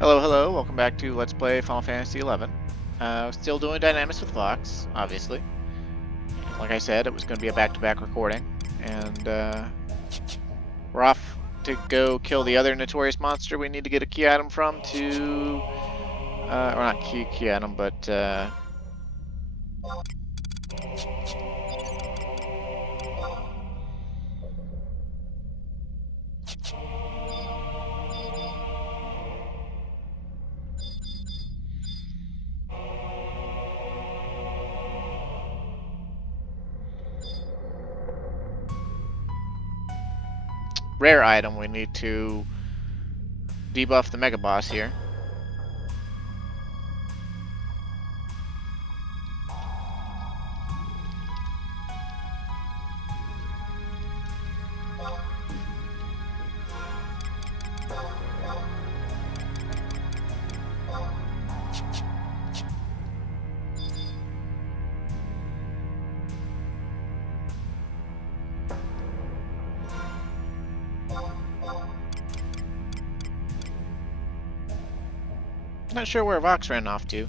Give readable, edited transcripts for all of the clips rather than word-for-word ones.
Hello, hello. Welcome back to Let's Play Final Fantasy XI. Still doing Dynamis with Vox, obviously. Like I said, it was going to be a back-to-back recording, and we're off to go kill the other notorious monster we need to get a key item from to, or not key item, but rare item. We need to debuff the Mega Boss here. Not sure where Vox ran off to.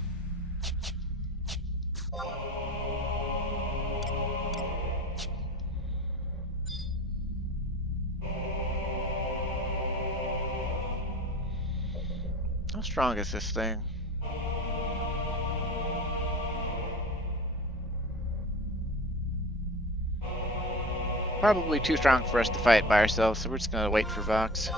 How strong is this thing? Probably too strong for us to fight by ourselves, so we're just gonna wait for Vox.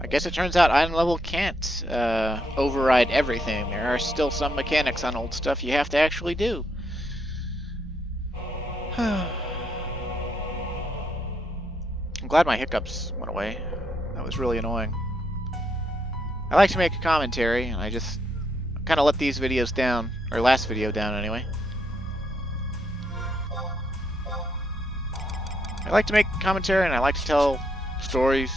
I guess it turns out item level can't override everything. There are still some mechanics on old stuff you have to actually do. I'm glad my hiccups went away. That was really annoying. I like to make a commentary, and I just kind of let these videos down, or last video down anyway. I like to make commentary, and I like to tell stories.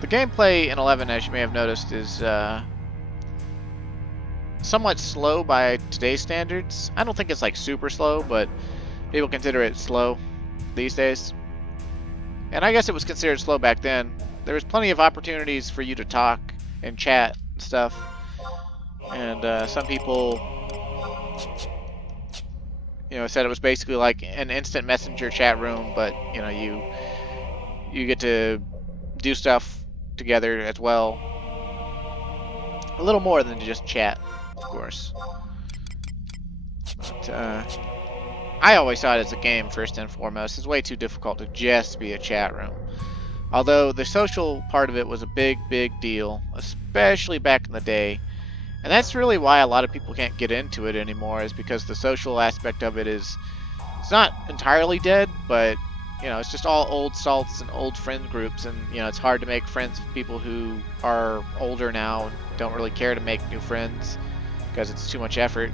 The gameplay in 11, as you may have noticed, is somewhat slow by today's standards. I don't think it's like super slow, but people consider it slow these days. And I guess it was considered slow back then. There was plenty of opportunities for you to talk and chat and stuff. And some people, said it was basically like an instant messenger chat room, but you get to do stuff together as well. A little more than just chat, of course. But I always saw it as a game first and foremost. It's way too difficult to just be a chat room. Although the social part of it was a big, big deal, especially back in the day. And that's really why a lot of people can't get into it anymore, is because the social aspect of it it's not entirely dead, but it's just all old salts and old friend groups, and it's hard to make friends with people who are older now and don't really care to make new friends because it's too much effort.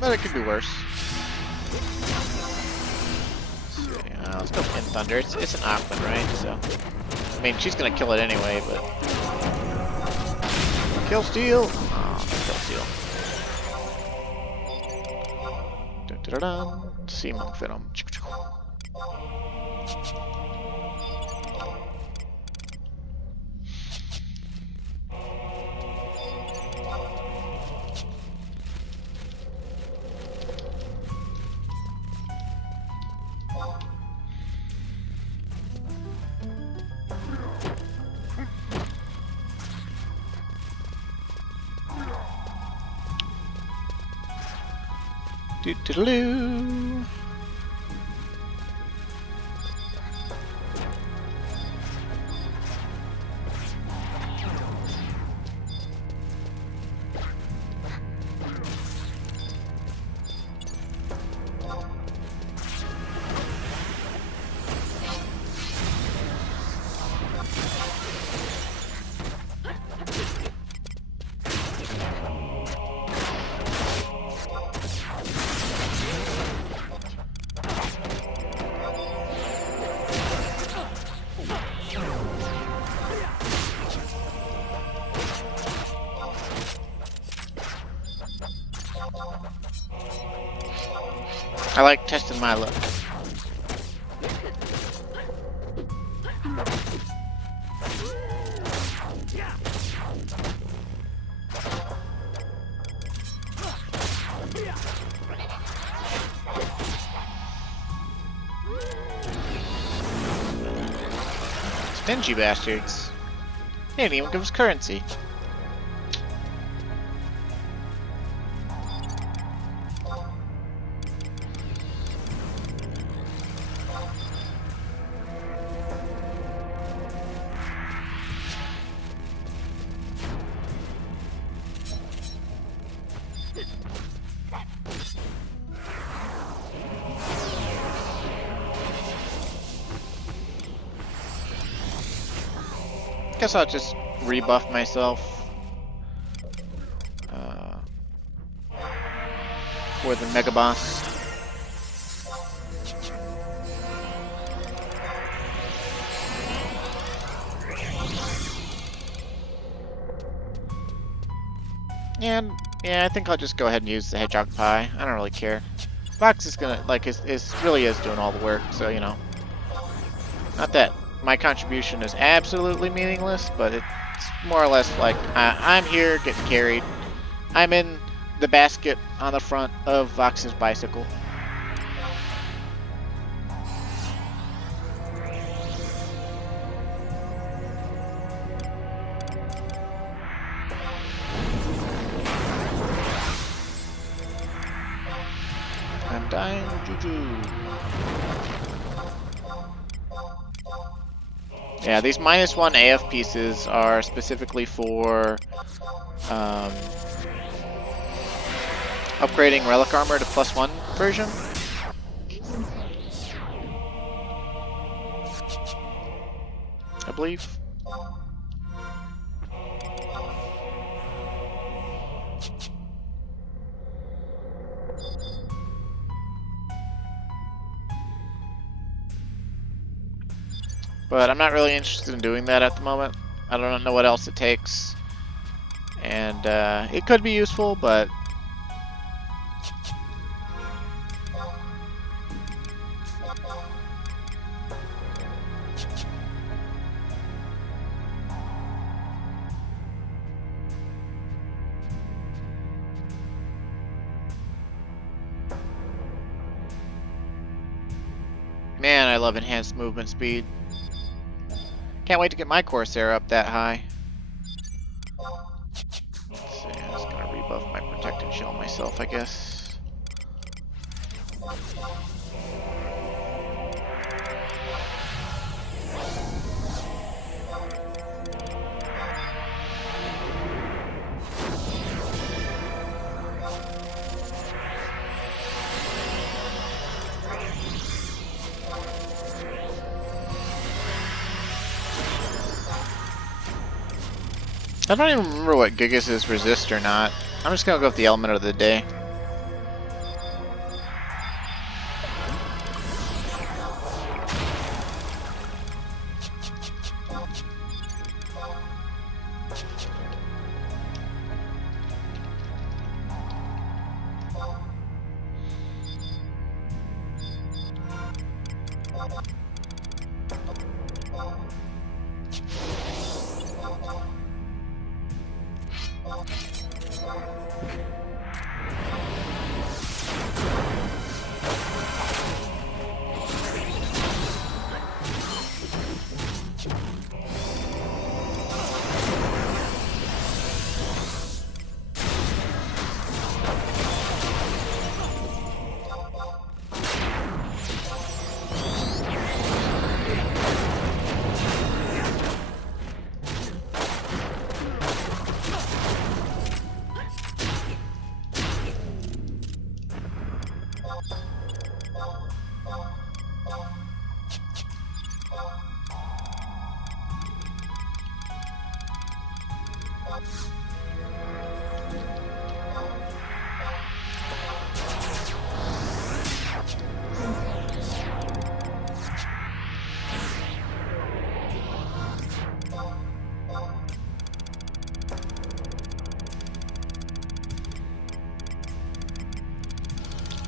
But it could be worse. Let's go Pin Thunder. It's an Aquan, right? So, I mean, she's gonna kill it anyway, but kill steal. Oh, kill steal. Dun dun dun. Seamong Venom. Doo-doo-doo. I like testing my luck. Stingy bastards. They didn't even give us currency. Guess I'll just rebuff myself for the Mega Boss. And yeah, I think I'll just go ahead and use the Hedgehog Pie. I don't really care. Fox is gonna is really is doing all the work, so you know. Not that my contribution is absolutely meaningless, but it's more or less like I'm here getting carried. I'm in the basket on the front of Vox's bicycle. I'm dying, juju. Yeah, these -1 AF pieces are specifically for upgrading Relic armor to +1 version. I believe. But I'm not really interested in doing that at the moment. I don't know what else it takes. And it could be useful, but man, I love enhanced movement speed. Can't wait to get my Corsair up that high. Let's see, I'm just gonna rebuff my protected shell myself, I guess. I don't even remember what Gigas' resist or not. I'm just gonna go with the element of the day.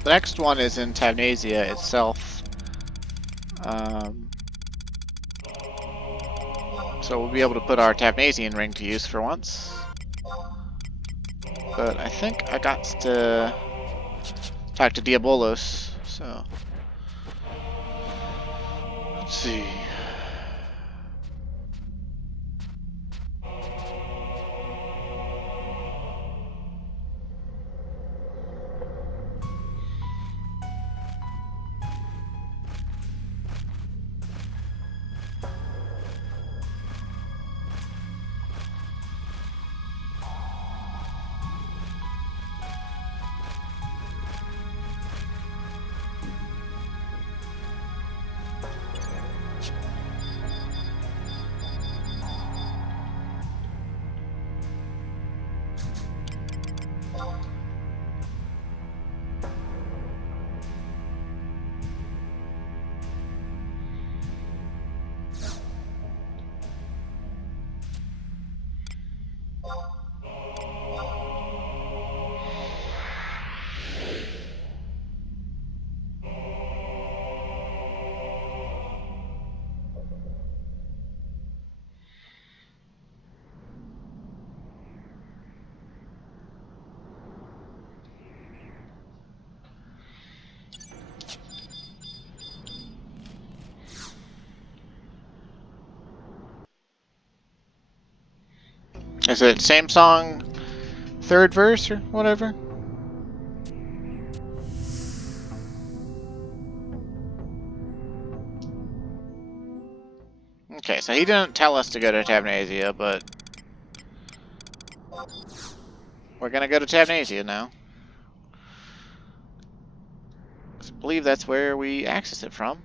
The next one is in Tavnasia itself. So we'll be able to put our Tavnasian ring to use for once. But I think I got to talk to Diabolos, so let's see. Is it same song, third verse or whatever? Okay, so he didn't tell us to go to Tavnasia, but we're gonna go to Tavnasia now. I believe that's where we access it from.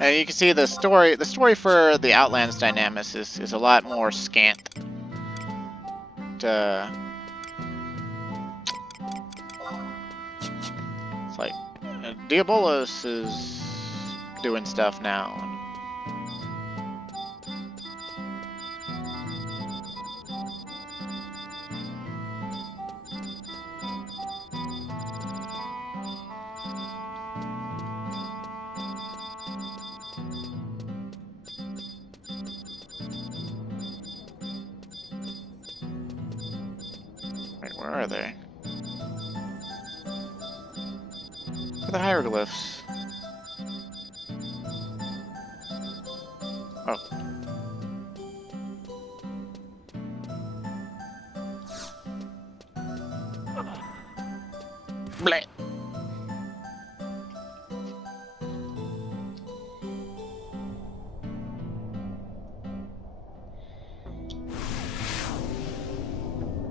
And you can see the story for the Outlands Dynamis is a lot more scant. It's like Diabolos is doing stuff now. Wait, where are they? Where are the hieroglyphs? Oh. Bleh.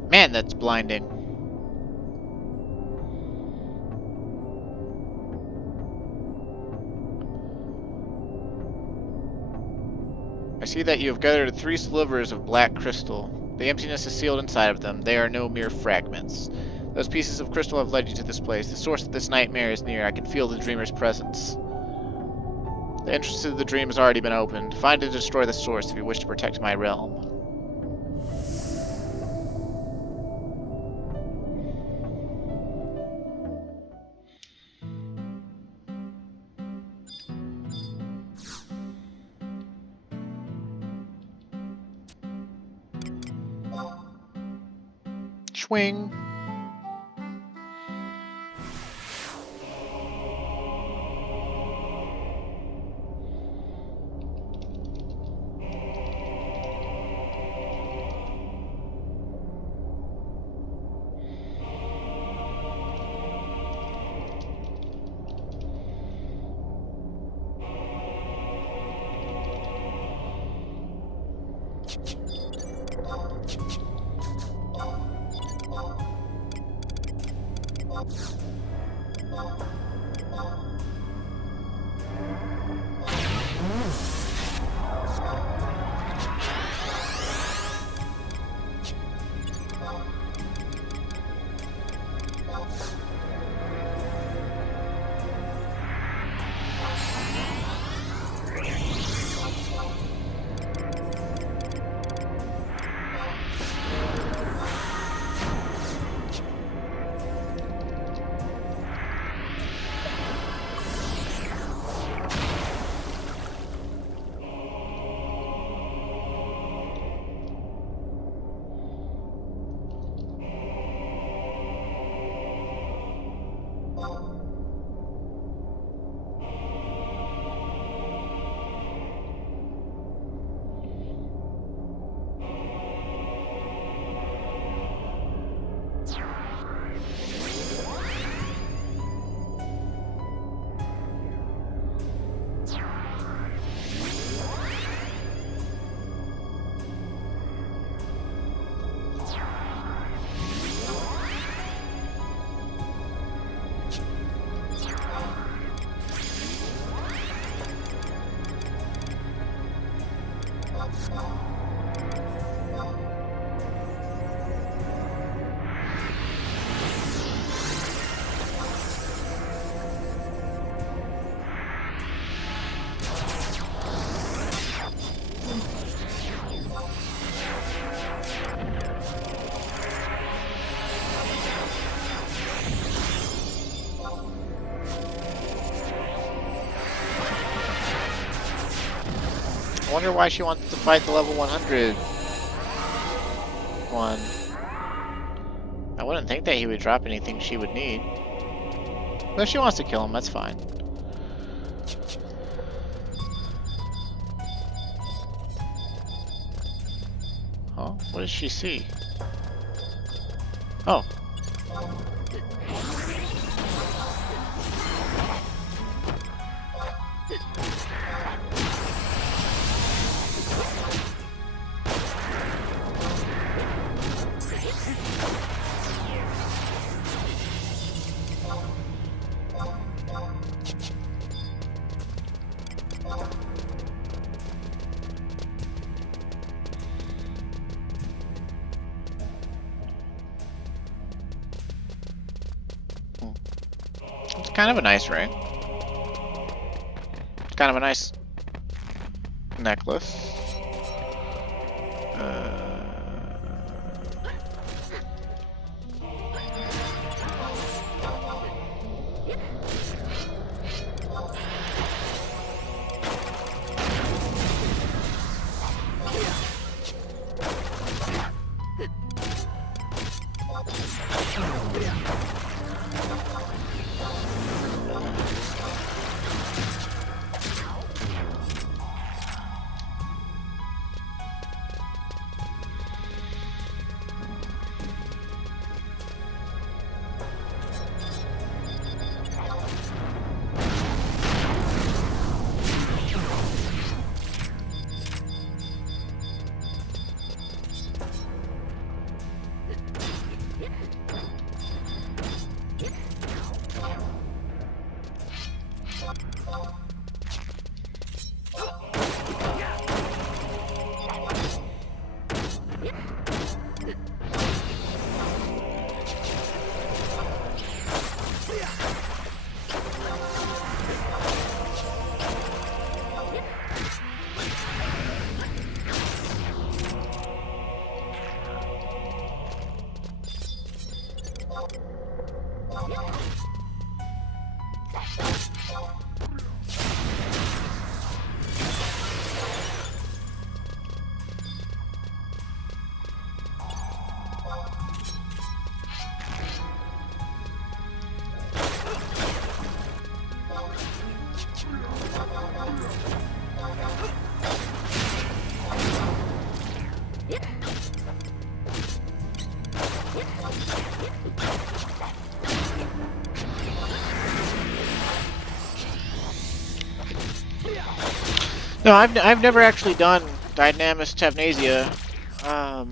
Man, that's blinding. I see that you have gathered 3 slivers of black crystal. The emptiness is sealed inside of them. They are no mere fragments. Those pieces of crystal have led you to this place. The source of this nightmare is near. I can feel the dreamer's presence. The entrance to the dream has already been opened. Find and destroy the source if you wish to protect my realm. Swing. I wonder why she wants to fight the level 100 one. I wouldn't think that he would drop anything she would need. But if she wants to kill him, that's fine. Oh, what does she see? Oh. It's kind of a nice ring. It's kind of a nice necklace. No, I've never actually done Dynamis Tavnasia. I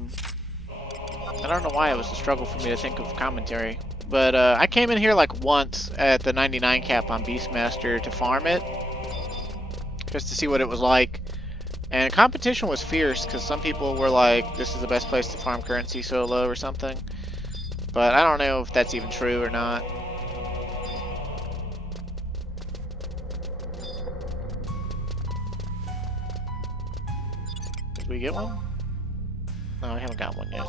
don't know why it was a struggle for me to think of commentary. But I came in here like once at the 99 cap on Beastmaster to farm it. Just to see what it was like. And competition was fierce because some people were like, this is the best place to farm currency solo or something. But I don't know if that's even true or not. Did we get one? No, we haven't got one yet.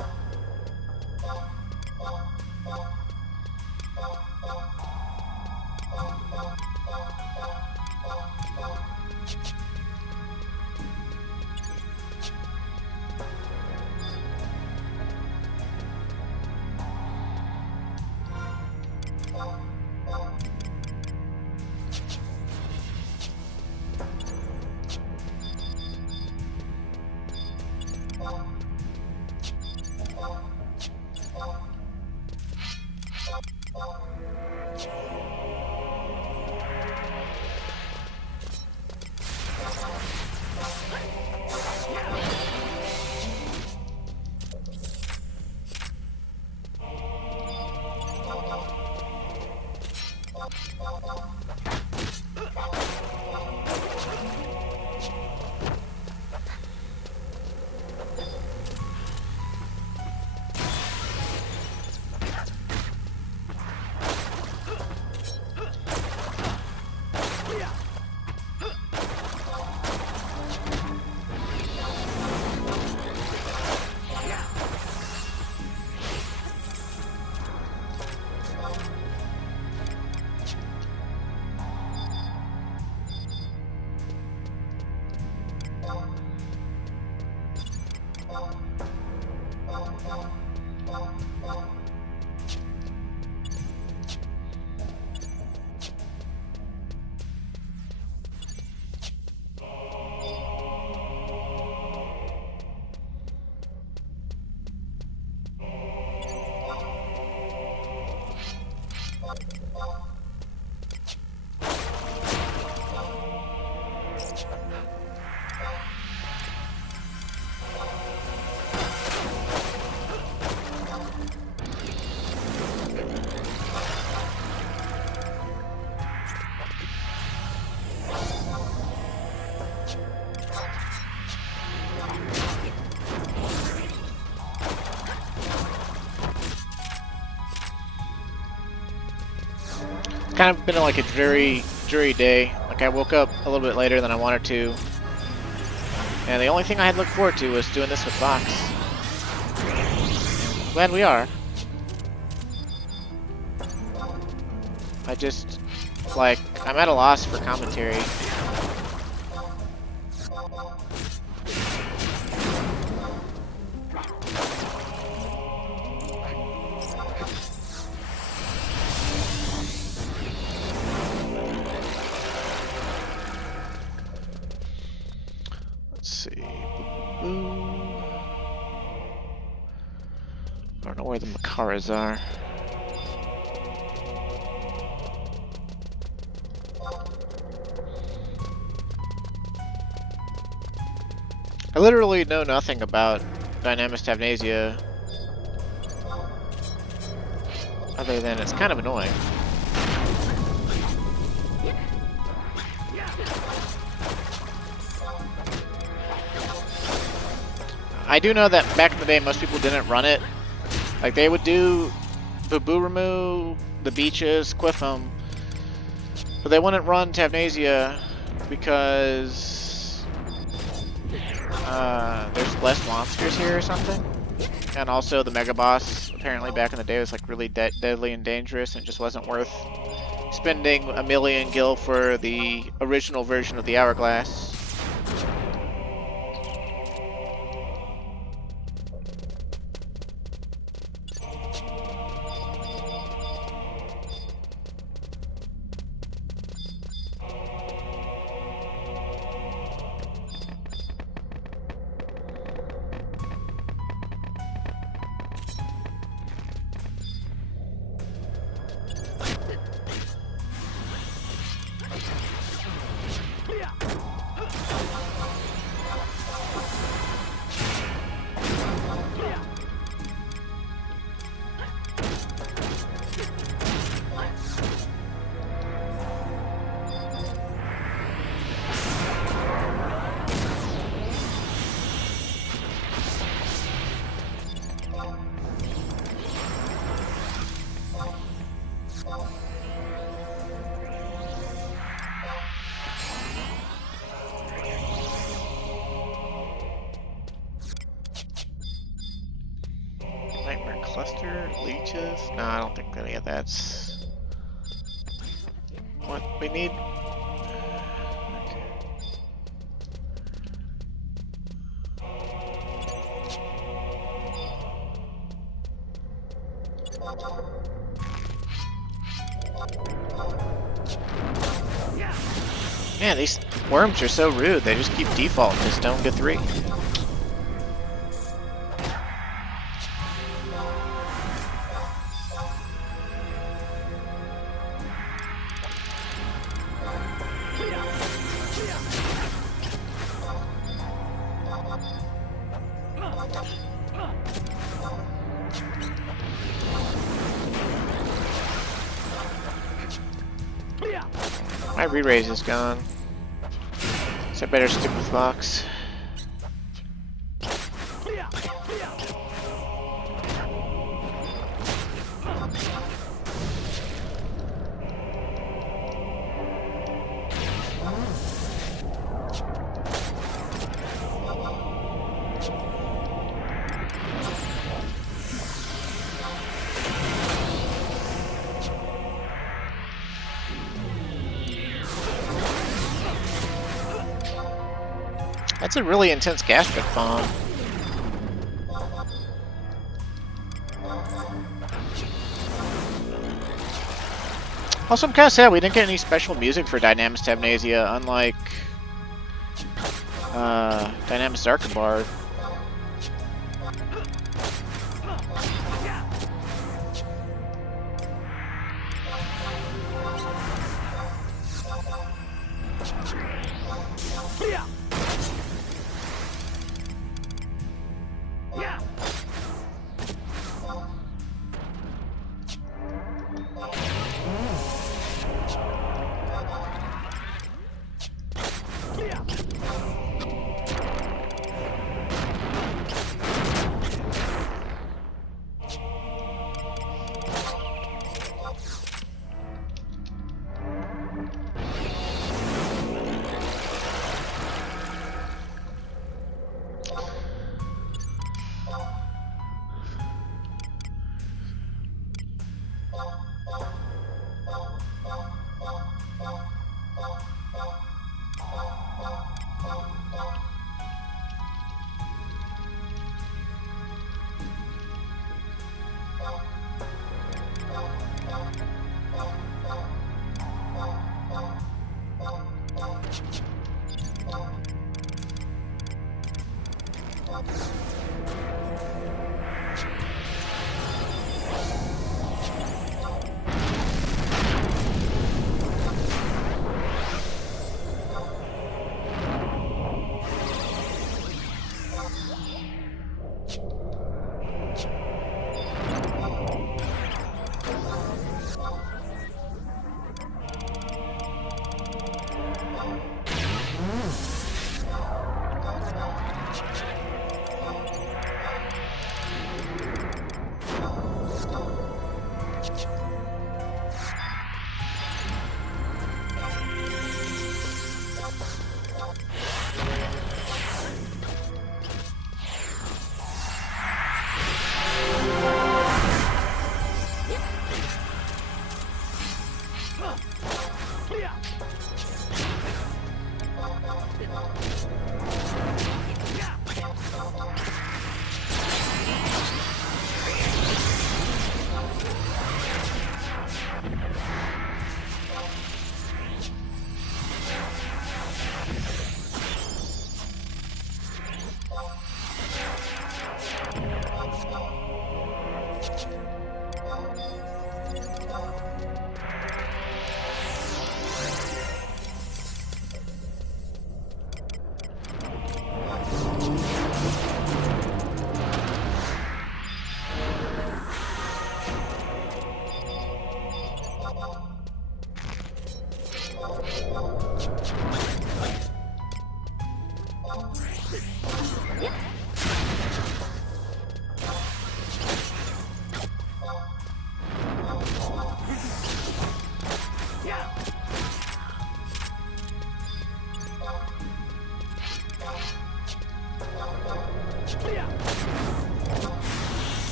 kind of been like a dreary day. Like I woke up a little bit later than I wanted to, and the only thing I had looked forward to was doing this with Vox. Glad we are. I just, like, I'm at a loss for commentary. Let's see. I don't know where the Makaras are. I literally know nothing about Dynamis Tavnasia, other than it's kind of annoying. I do know that back in the day, most people didn't run it. Like, they would do Baburamu, the beaches, Quiffum, but they wouldn't run Tavnasia because there's less monsters here or something. And also the Mega Boss, apparently back in the day, was like really deadly and dangerous, and it just wasn't worth spending 1,000,000 gil for the original version of the Hourglass. Cluster? Leeches? No, I don't think any of that's what we need. Okay. Man, these worms are so rude. They just keep defaulting to Stone to 3. My re-raise is gone, so I better stick with Vox. That's a really intense gastric bomb. Also, I'm kind of sad we didn't get any special music for Dynamis Tavnasia, unlike Dynamis Zarkabard.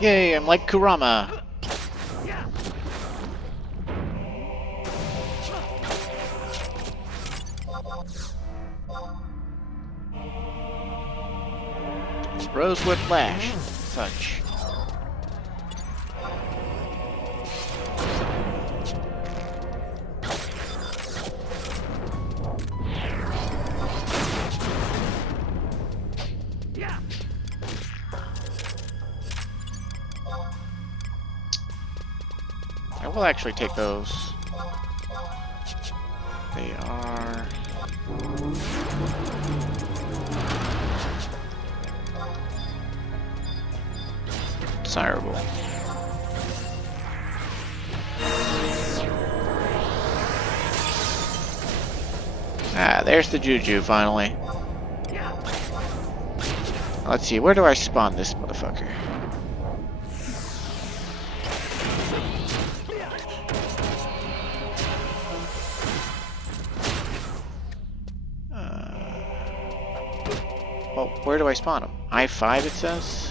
Yay, I'm like Kurama. Rosewood Lash, such. I will actually take those. They are... desirable. Ah, there's the Juju, finally. Let's see, where do I spawn this motherfucker? Well, where do I spawn him? I-5 it says?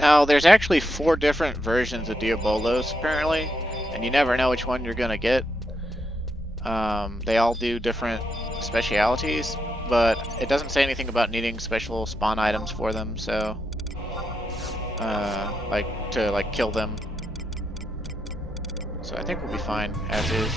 Now, there's actually 4 different versions of Diabolos, apparently, and you never know which one you're gonna get. They all do different specialities, but it doesn't say anything about needing special spawn items for them, so... like, to, kill them. So I think we'll be fine, as is.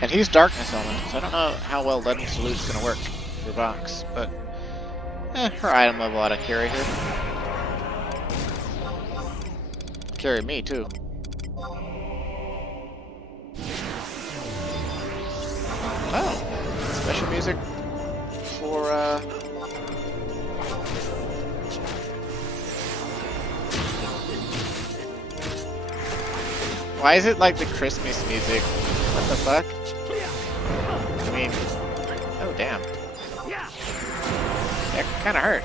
And he's Darkness Element, so I don't know how well Leaden Salute's gonna work for Vox, but her item level ought to carry her. Carry me too. Oh, special music for Why is it like the Christmas music? What the fuck? I mean, oh damn. That kind of hurt.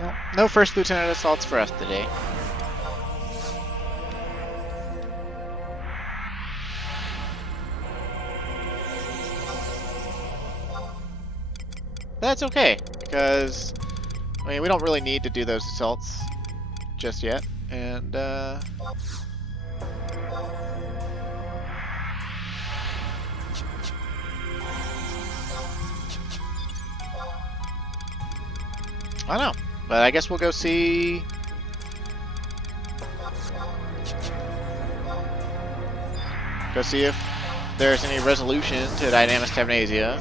Well, no first lieutenant assaults for us today. That's okay, because I mean we don't really need to do those assaults just yet, and I don't know, but I guess we'll go see. Go see if there's any resolution to Dynamis Tavnasia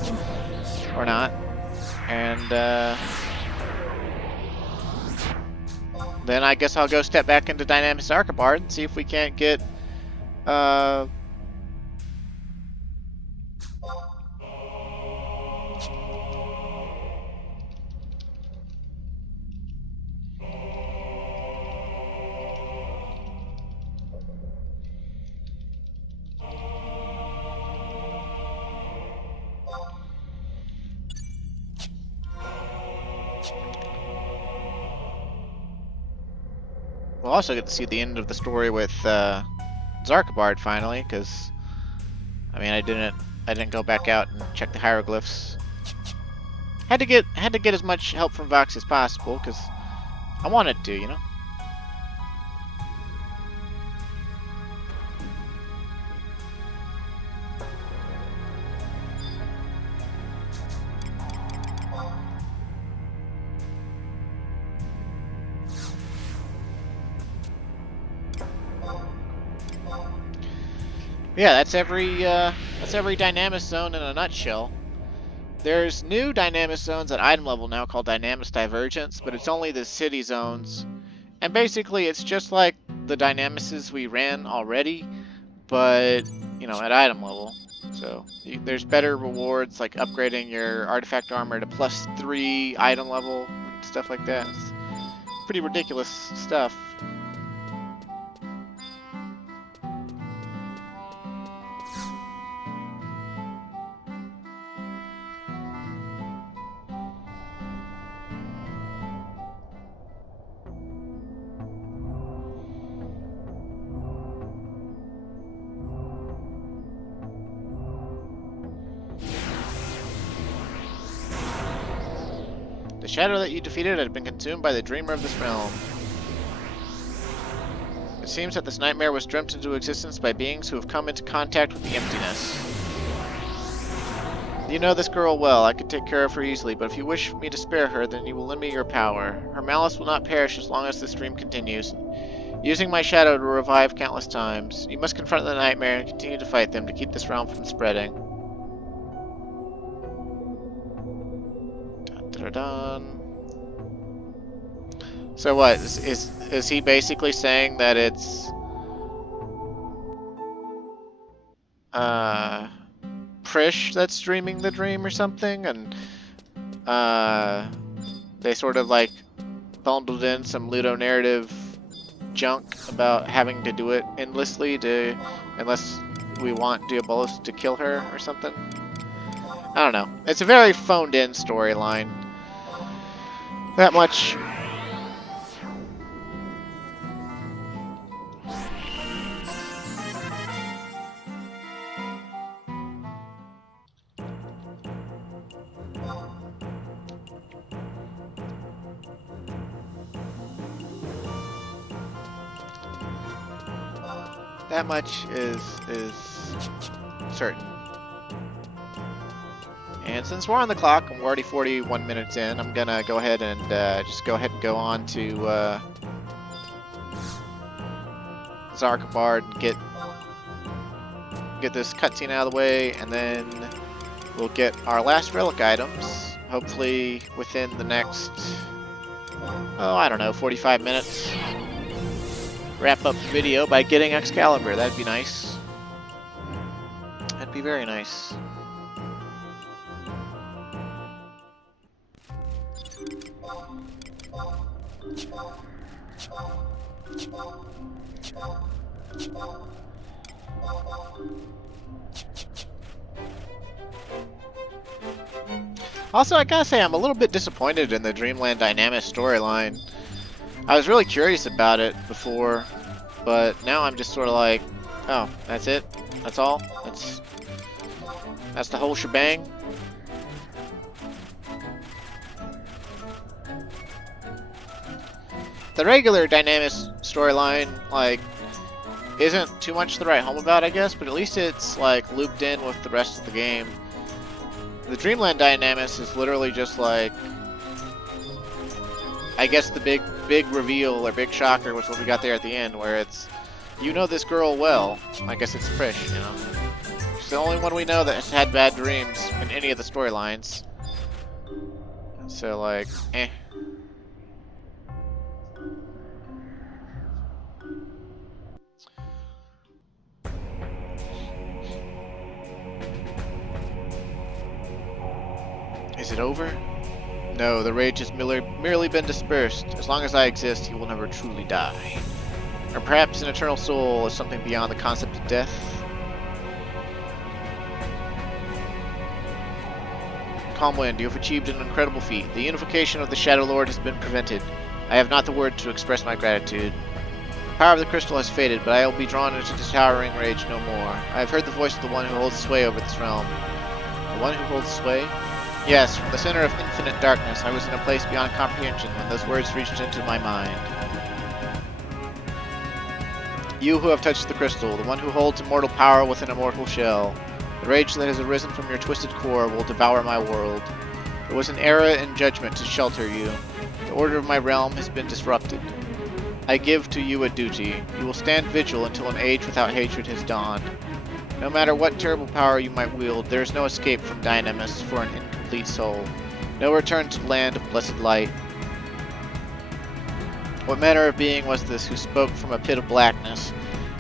or not, and then I guess I'll go step back into Dynamis Archibald and see if we can't get we'll also get to see the end of the story with Zarkabard finally, because I mean I didn't go back out and check the hieroglyphs. Had to get as much help from Vox as possible because I wanted to, you know. Yeah, that's every Dynamis zone in a nutshell. There's new Dynamis zones at item level now called Dynamis Divergence, but it's only the city zones. And basically it's just like the Dynamises we ran already, but, you know, at item level. So there's better rewards like upgrading your artifact armor to +3 item level and stuff like that. It's pretty ridiculous stuff. The shadow that you defeated had been consumed by the dreamer of this realm. It seems that this nightmare was dreamt into existence by beings who have come into contact with the emptiness. You know this girl well. I could take care of her easily, but if you wish me to spare her, then you will lend me your power. Her malice will not perish as long as this dream continues. Using my shadow to revive countless times, you must confront the nightmare and continue to fight them to keep this realm from spreading. Dun. So what is he basically saying that it's Prish that's dreaming the dream or something, and they sort of like bundled in some ludonarrative junk about having to do it endlessly unless we want Diabolos to kill her or something. I don't know. It's a very phoned in storyline. That much. That much is certain. And since we're on the clock and we're already 41 minutes in, I'm gonna go ahead and just go on to Zarkabard and get this cutscene out of the way, and then we'll get our last relic items, hopefully within the next, oh, I don't know, 45 minutes. Wrap up the video by getting Excalibur. That'd be nice. That'd be very nice. Also, I gotta say, I'm a little bit disappointed in the Dreamland Dynamis storyline. I was really curious about it before, but now I'm just sort of like, oh, that's it? That's all? That's the whole shebang? The regular Dynamis storyline, like, isn't too much to write home about, I guess, but at least it's, like, looped in with the rest of the game. The Dreamland Dynamis is literally just like, I guess the big reveal or big shocker was what we got there at the end, where it's, you know this girl well. I guess it's Prish, you know. She's the only one we know that has had bad dreams in any of the storylines. So, like, eh. Is it over? No, the rage has merely been dispersed. As long as I exist, he will never truly die. Or perhaps an eternal soul is something beyond the concept of death? Calm Wind, you have achieved an incredible feat. The unification of the Shadow Lord has been prevented. I have not the word to express my gratitude. The power of the crystal has faded, but I will be drawn into the towering rage no more. I have heard the voice of the one who holds sway over this realm. The one who holds sway? Yes, from the center of infinite darkness, I was in a place beyond comprehension when those words reached into my mind. You who have touched the crystal, the one who holds immortal power within a mortal shell. The rage that has arisen from your twisted core will devour my world. It was an error in judgment to shelter you. The order of my realm has been disrupted. I give to you a duty. You will stand vigil until an age without hatred has dawned. No matter what terrible power you might wield, there is no escape from Dynamis for an incomplete soul. No return to the land of blessed light. What manner of being was this who spoke from a pit of blackness?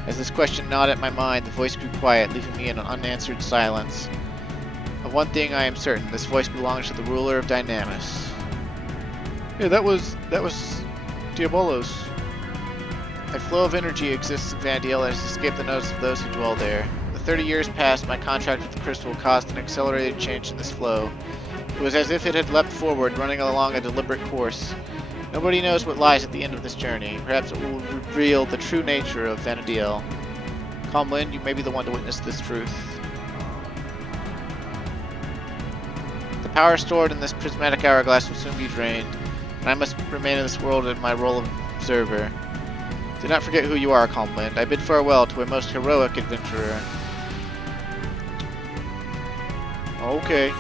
As this question gnawed at my mind, the voice grew quiet, leaving me in an unanswered silence. Of one thing I am certain, this voice belongs to the ruler of Dynamis. Yeah, that was Diabolos. A flow of energy exists in Vandiel that has escaped the notice of those who dwell there. The 30 years past, my contract with the crystal caused an accelerated change in this flow. It was as if it had leapt forward, running along a deliberate course. Nobody knows what lies at the end of this journey. Perhaps it will reveal the true nature of Vanadiel. Calm Wind, you may be the one to witness this truth. The power stored in this prismatic hourglass will soon be drained, and I must remain in this world in my role of observer. Do not forget who you are, Calm Wind. I bid farewell to a most heroic adventurer. Okay.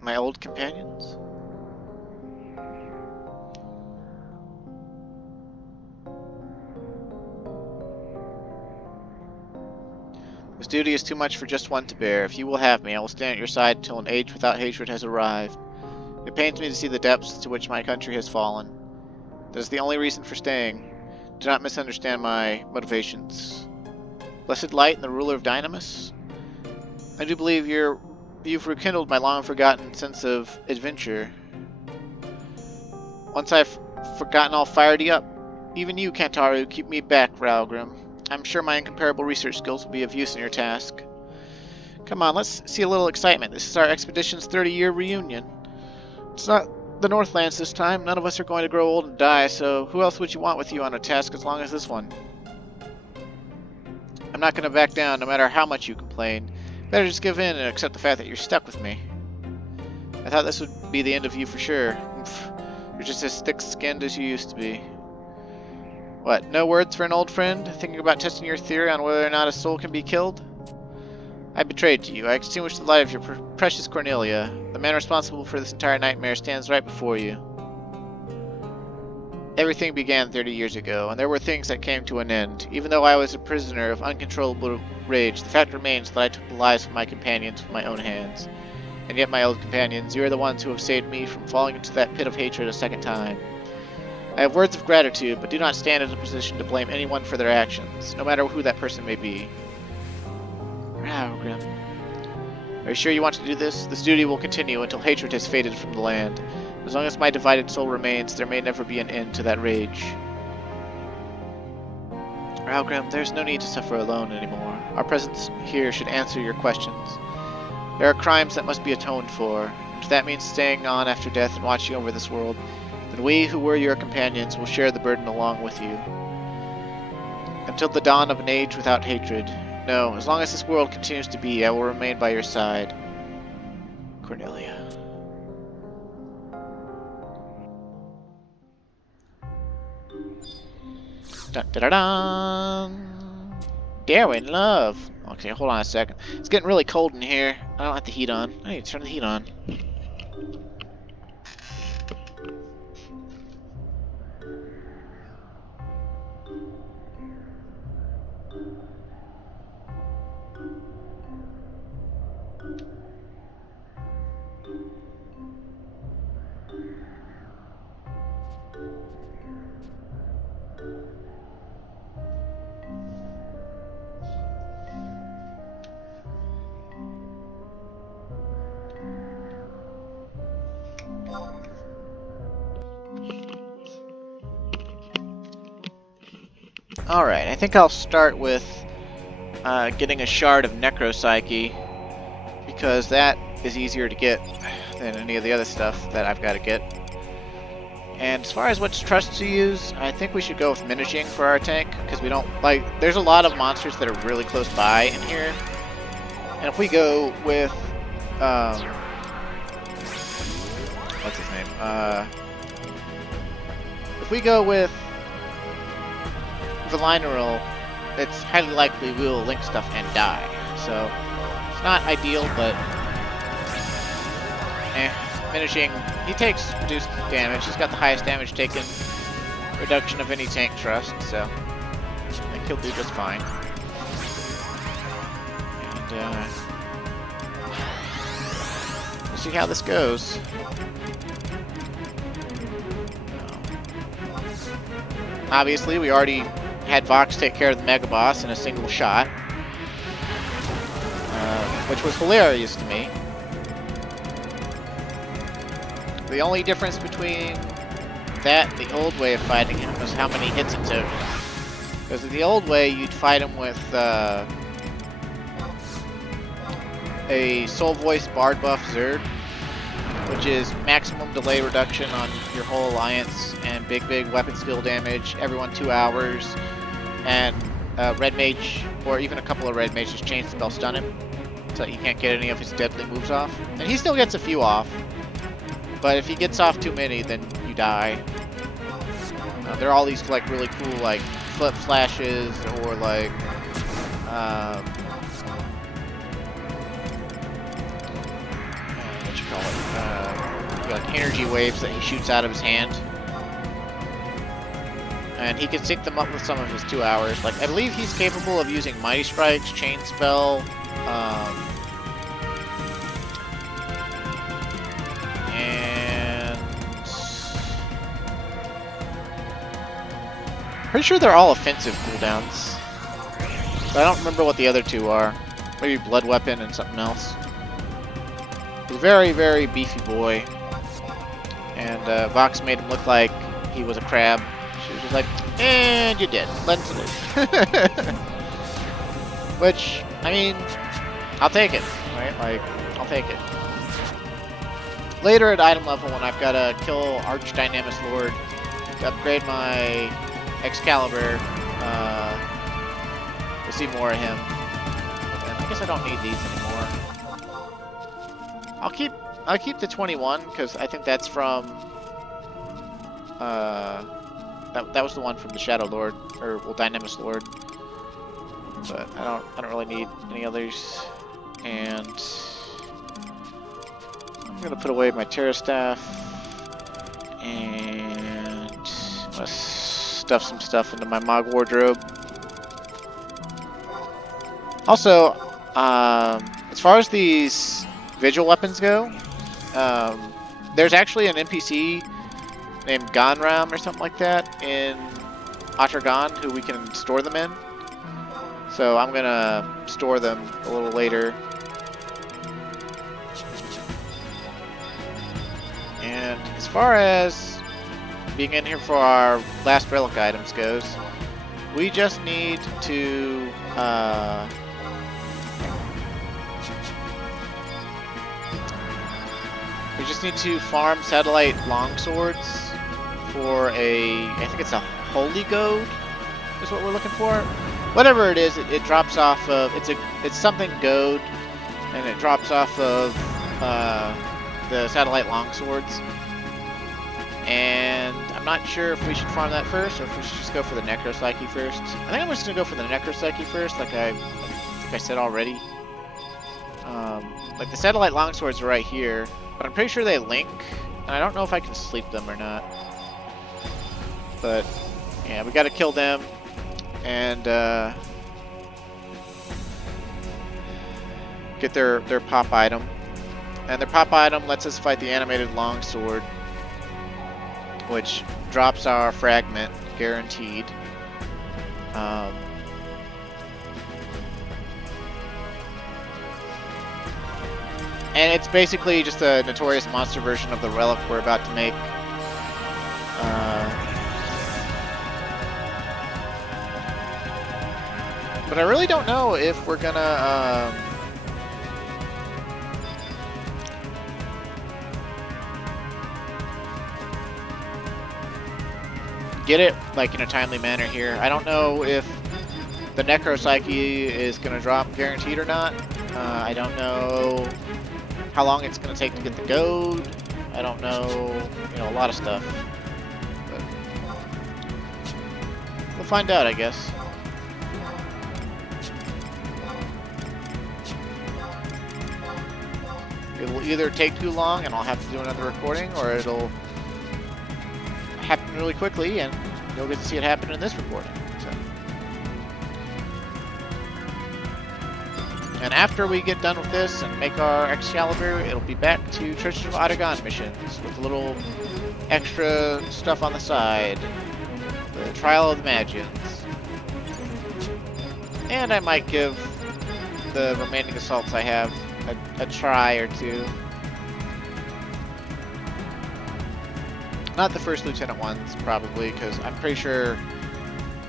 My old companions? This duty is too much for just one to bear. If you will have me, I will stand at your side until an age without hatred has arrived. It pains me to see the depths to which my country has fallen. That is the only reason for staying. Do not misunderstand my motivations. Blessed Light and the ruler of Dynamis? I do believe you've rekindled my long-forgotten sense of adventure. Once I've forgotten, I'll fire you up. Even you, Kantaru, keep me back, Ralgrim. I'm sure my incomparable research skills will be of use in your task. Come on, let's see a little excitement. This is our expedition's 30-year reunion. It's not the Northlands this time. None of us are going to grow old and die, so who else would you want with you on a task as long as this one? I'm not going to back down no matter how much you complain. Better just give in and accept the fact that you're stuck with me. I thought this would be the end of you for sure. You're just as thick-skinned as you used to be. What, no words for an old friend? Thinking about testing your theory on whether or not a soul can be killed? I betrayed you. I extinguished the light of your precious Cornelia. The man responsible for this entire nightmare stands right before you. Everything began 30 years ago, and there were things that came to an end. Even though I was a prisoner of uncontrollable rage, the fact remains that I took the lives of my companions with my own hands. And yet, my old companions, you are the ones who have saved me from falling into that pit of hatred a second time. I have words of gratitude, but do not stand in a position to blame anyone for their actions, no matter who that person may be. Ralgrim. Are you sure you want to do this? This duty will continue until hatred has faded from the land. As long as my divided soul remains, there may never be an end to that rage. Ralgrim, there's no need to suffer alone anymore. Our presence here should answer your questions. There are crimes that must be atoned for, and if that means staying on after death and watching over this world, then we who were your companions will share the burden along with you. Until the dawn of an age without hatred. No, as long as this world continues to be, I will remain by your side. Cornelia. Dun dun dun dun! Darwin, love! Okay, hold on a second. It's getting really cold in here. I don't have the heat on. I need to turn the heat on. Alright, I think I'll start with getting a shard of Necropsyche, because that is easier to get than any of the other stuff that I've got to get. And as far as which trust to use, I think we should go with Minishing for our tank, because we don't, like, there's a lot of monsters that are really close by in here. And if we go with, what's his name? If we go with Valinaral, it's highly likely we will link stuff and die. So, it's not ideal, but Minishing, he takes reduced damage. He's got the highest damage taken reduction of any tank trust, so I think he'll do just fine. And we'll see how this goes. Obviously, we already had Vox take care of the Mega Boss in a single shot, which was hilarious to me. The only difference between that and the old way of fighting him was how many hits it took. Because in the old way, you'd fight him with a Soul Voice Bard buff Zerd, which is maximum delay reduction on your whole alliance, and big weapon skill damage every 2 hours, and Red Mage, or even a couple of Red Mages, chain spell stun him, so he can't get any of his deadly moves off. And he still gets a few off, but if he gets off too many, then you die. There are all these like really cool like flip flashes, or like what you call it? Like energy waves that he shoots out of his hand. and he can sync them up with some of his 2 hours. Like, I believe he's capable of using Mighty Strikes, Chain Spell, and pretty sure they're all offensive cooldowns. But I don't remember what the other 2 are. Maybe Blood Weapon and something else. He's a very, very beefy boy. And Vox made him look like he was a crab. She was just like, and you're dead. Let's salute. Which, I mean, I'll take it, right? Like, I'll take it. Later at item level, when I've got to kill Arch Dynamis Lord to upgrade my Excalibur, we'll see more of him. And I guess I don't need these anymore. I'll keep the 21 because I think that's from that was the one from the Shadow Lord, or well, Dynamis Lord. But I don't really need any others. And I'm gonna put away my Terra Staff, and I'm gonna stuff some stuff into my Mog Wardrobe. Also, as far as these Vigil weapons go, there's actually an NPC named Gonram or something like that in Atragon who we can store them in. So I'm gonna store them a little later. And as far as being in here for our last relic items goes, we just need to farm satellite longswords for I think it's a holy goad is what we're looking for. Whatever it is, it drops off of, it's something goad, and it drops off of the satellite longswords. And I'm not sure if we should farm that first, or if we should just go for the Necropsyche first. I think I'm just gonna go for the Necropsyche first, like I said already. Like the satellite longswords are right here, but I'm pretty sure they link, and I don't know if I can sleep them or not. But yeah, we gotta kill them, and get their pop item. And their pop item lets us fight the animated longsword, which drops our fragment, guaranteed. And it's basically just a notorious monster version of the relic we're about to make. But I really don't know if we're gonna get it like in a timely manner here. I don't know if the Necropsyche is gonna drop guaranteed or not. I don't know how long it's gonna take to get the gold. I don't know, a lot of stuff. But we'll find out, I guess. It'll either take too long and I'll have to do another recording, or it'll happen really quickly and you'll get to see it happen in this recording. So. And after we get done with this and make our Excalibur, it'll be back to Church of Atragon missions with a little extra stuff on the side. The Trial of the Magians. And I might give the remaining assaults I have a try or two. Not the first lieutenant ones, probably, because I'm pretty sure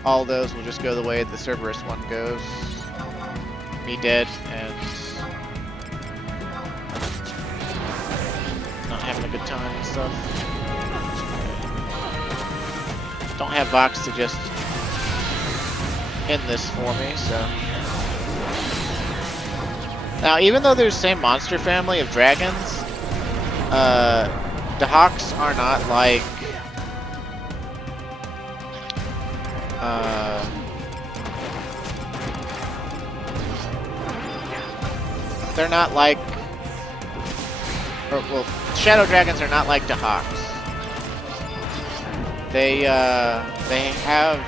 all those will just go the way the Cerberus one goes. Me dead and not having a good time and stuff. Don't have Vox to just end this for me, so. Now, even though there's the same monster family of dragons, the Hawks are not like they're not like, well, Shadow Dragons are not like the Hawks. They have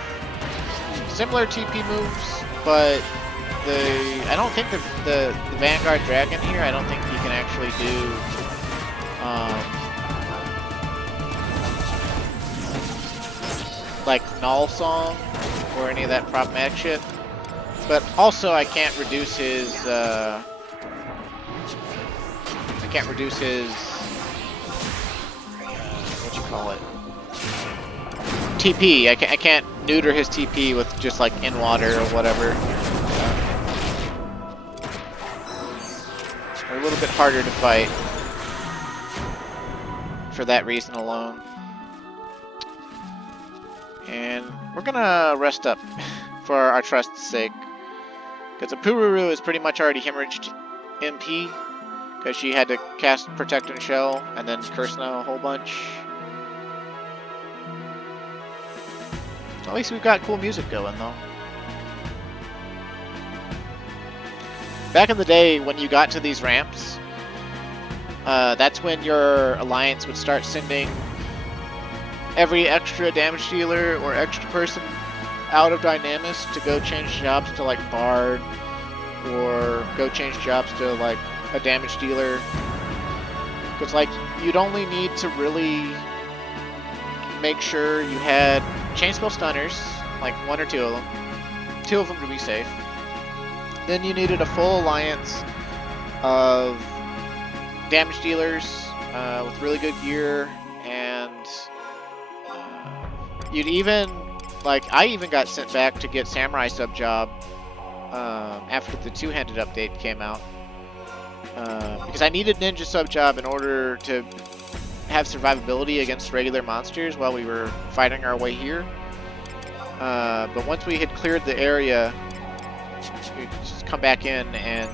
similar TP moves, but I don't think the Vanguard Dragon here, I don't think he can actually do like Null Song or any of that problematic shit. But also I can't reduce his what you call it? TP. I can't neuter his TP with just like in water or whatever. They're a little bit harder to fight for that reason alone. And we're gonna rest up for our trust's sake, because Apururu is pretty much already hemorrhaged MP, because she had to cast Protect and Shell and then Kursna a whole bunch. At least we've got cool music going though. Back in the day when you got to these ramps, that's when your alliance would start sending every extra damage dealer or extra person out of Dynamis to go change jobs to like Bard, or go change jobs to like a damage dealer. Because like you'd only need to really make sure you had chainspell stunners, like 1 or 2 of them, 2 of them to be safe. Then you needed a full alliance of damage dealers with really good gear, and you'd even, like, I even got sent back to get Samurai sub job after the 2-handed update came out, because I needed Ninja sub job in order to have survivability against regular monsters while we were fighting our way here. But once we had cleared the area, we just come back in and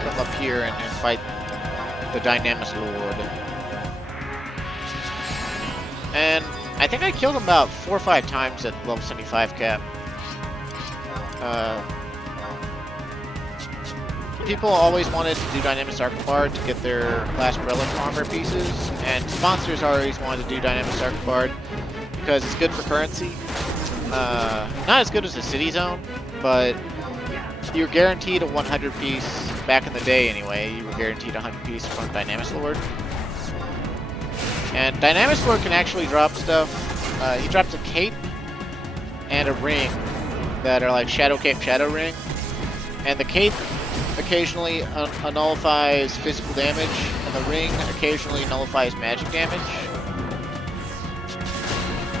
come up here and fight the Dynamis Lord. And I think I killed him about 4 or 5 times at level 75 cap. People always wanted to do Dynamis Archibald to get their last Relic armor pieces, and sponsors always wanted to do Dynamis Archibald because it's good for currency. Not as good as the City Zone, but you're guaranteed a 100 piece. Back in the day anyway, you were guaranteed a 100 piece from Dynamis Lord. And Dynamis Lord can actually drop stuff. He drops a cape and a ring that are like Shadow Cape, Shadow Ring. And the cape occasionally nullifies physical damage, and the ring occasionally nullifies magic damage.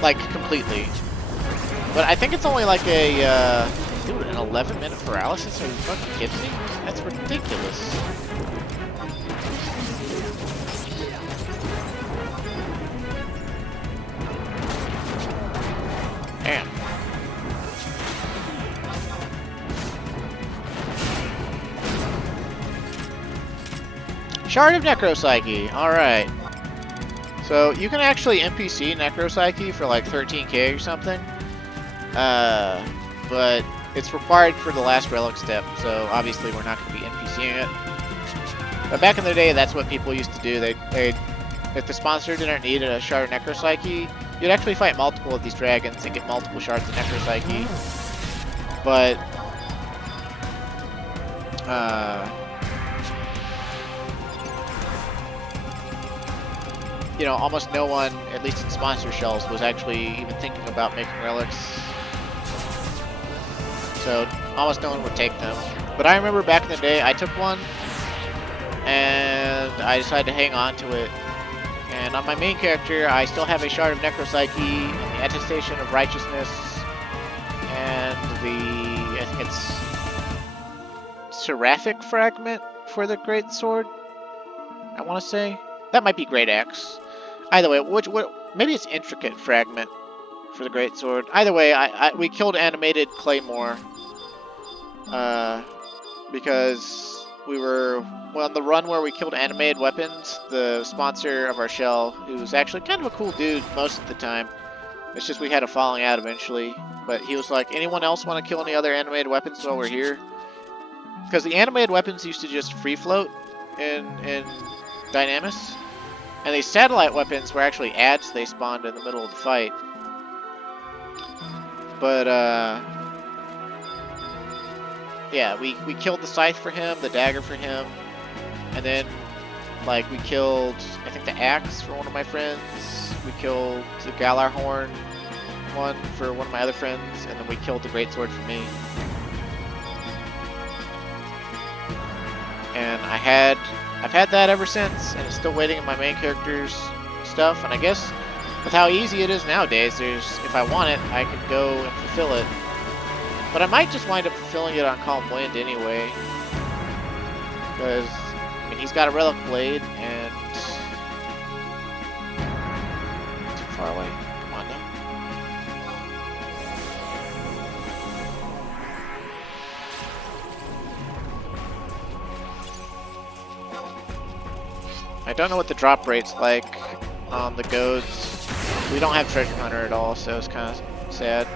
Like, completely. But I think it's only like a, dude, an 11-minute paralysis? Are you fucking kidding me? That's ridiculous. Damn. Shard of Necropsyche, alright. So you can actually NPC Necropsyche for like 13k or something. But it's required for the last relic step, so obviously we're not going to be NPCing it. But back in the day, that's what people used to do. If the sponsor didn't need a Shard of Necropsyche, you'd actually fight multiple of these dragons and get multiple Shards of Necropsyche. But, you know, almost no one, at least in sponsor shells, was actually even thinking about making relics. So almost no one would take them. But I remember back in the day, I took one, and I decided to hang on to it. And on my main character, I still have a Shard of Necropsyche, and the Attestation of Righteousness, and the, I think it's Seraphic Fragment for the Great Sword, I want to say. That might be Great Axe. Either way, maybe it's Intricate Fragment for the Great Sword. Either way, we killed Animated Claymore. Because we were on the run where we killed animated weapons. The sponsor of our shell, who was actually kind of a cool dude most of the time, It's just we had a falling out eventually. But he was like, anyone else want to kill any other animated weapons while we're here? Because the animated weapons used to just free float in Dynamis. And these satellite weapons were actually ads they spawned in the middle of the fight. But, yeah, we killed the scythe for him, the dagger for him. And then, like, we killed, I think, the axe for one of my friends. We killed the Galar horn one for one of my other friends, and then we killed the greatsword for me. And I've had that ever since, and it's still waiting in my main character's stuff. And I guess with how easy it is nowadays, if I want it, I can go and fulfill it. But I might just wind up fulfilling it on Calm Wind anyway, because I mean he's got a relic blade and too far away. Come on now. I don't know what the drop rate's like on the goads. We don't have Treasure Hunter at all, so it's kind of sad.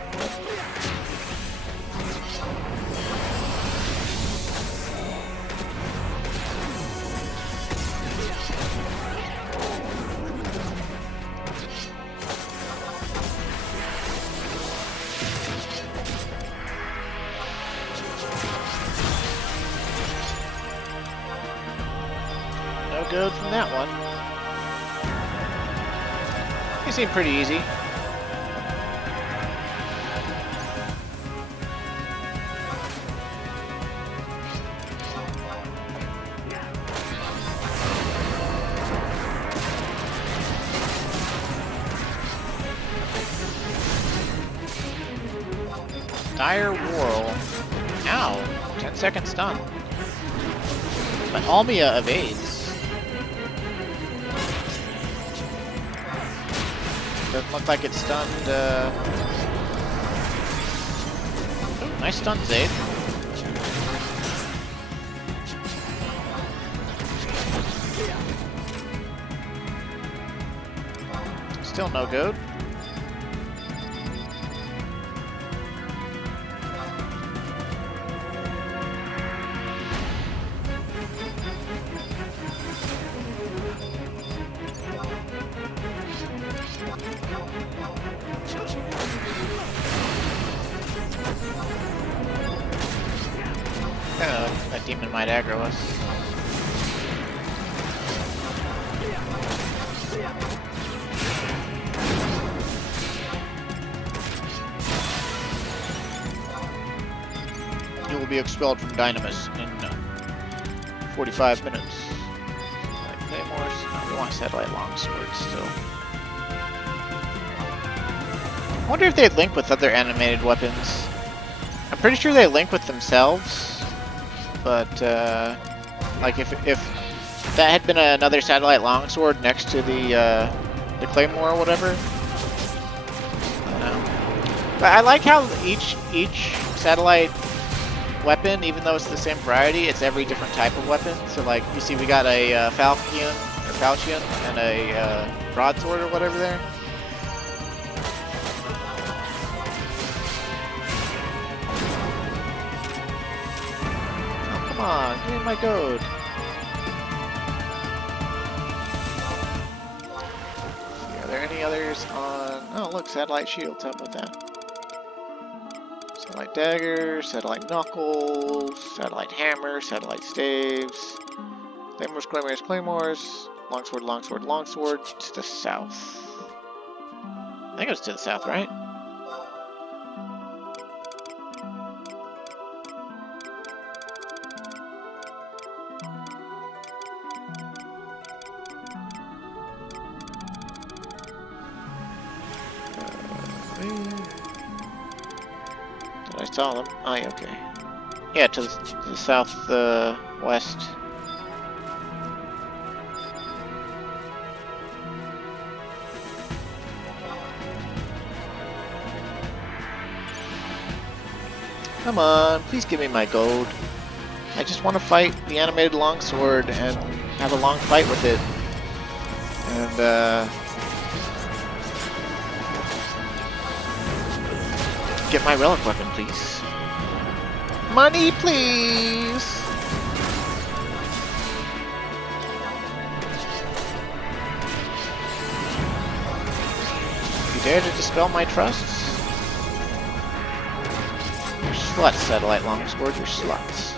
Good from that one. They seem pretty easy. Dire Whirl. Ow. 10-second stun. But Almia evades. Doesn't look like it's stunned. Ooh, nice stun save. Still no good. That demon might aggro us. You will be expelled from Dynamis in 45 minutes. Like claymores. No, we want satellite longswords still. I wonder if they'd link with other animated weapons. I'm pretty sure they link with themselves. But, like, if that had been another satellite longsword next to the claymore or whatever, I don't know. But I like how each satellite weapon, even though it's the same variety, it's every different type of weapon. So, like, you see we got a falchion and a broadsword or whatever there. Come on, give me my gold. Are there any others on... Oh, look, satellite shields. How about that? Satellite dagger, satellite knuckles, satellite hammer, satellite staves. Claymores, claymores, claymores. Longsword, longsword, longsword. To the south. I think it was to the south, right? I saw them. Oh, yeah, okay. Yeah, to the south west. Come on, please give me my gold. I just want to fight the animated longsword and have a long fight with it. And, Get my relic weapon, please. Money, please! You dare to dispel my trusts? You're sluts, Satellite Longsword, you're sluts.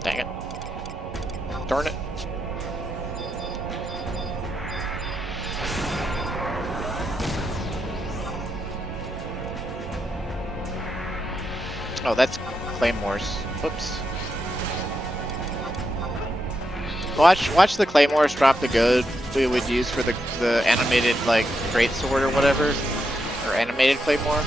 Dang it. Darn it. Oh, that's Claymores. Whoops. Watch the Claymores drop the goad we would use for the animated, like, greatsword or whatever. Or animated Claymore.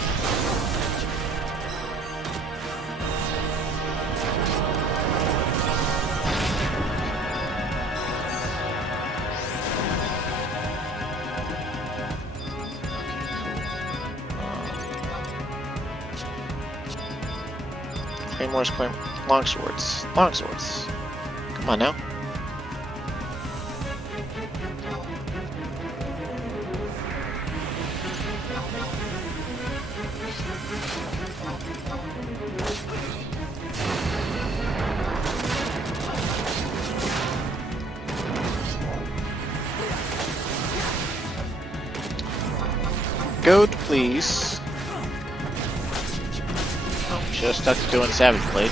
Claymore's longswords. Longswords. Come on now. Goad, please. Oh, should've stuck to doing Savage Blade.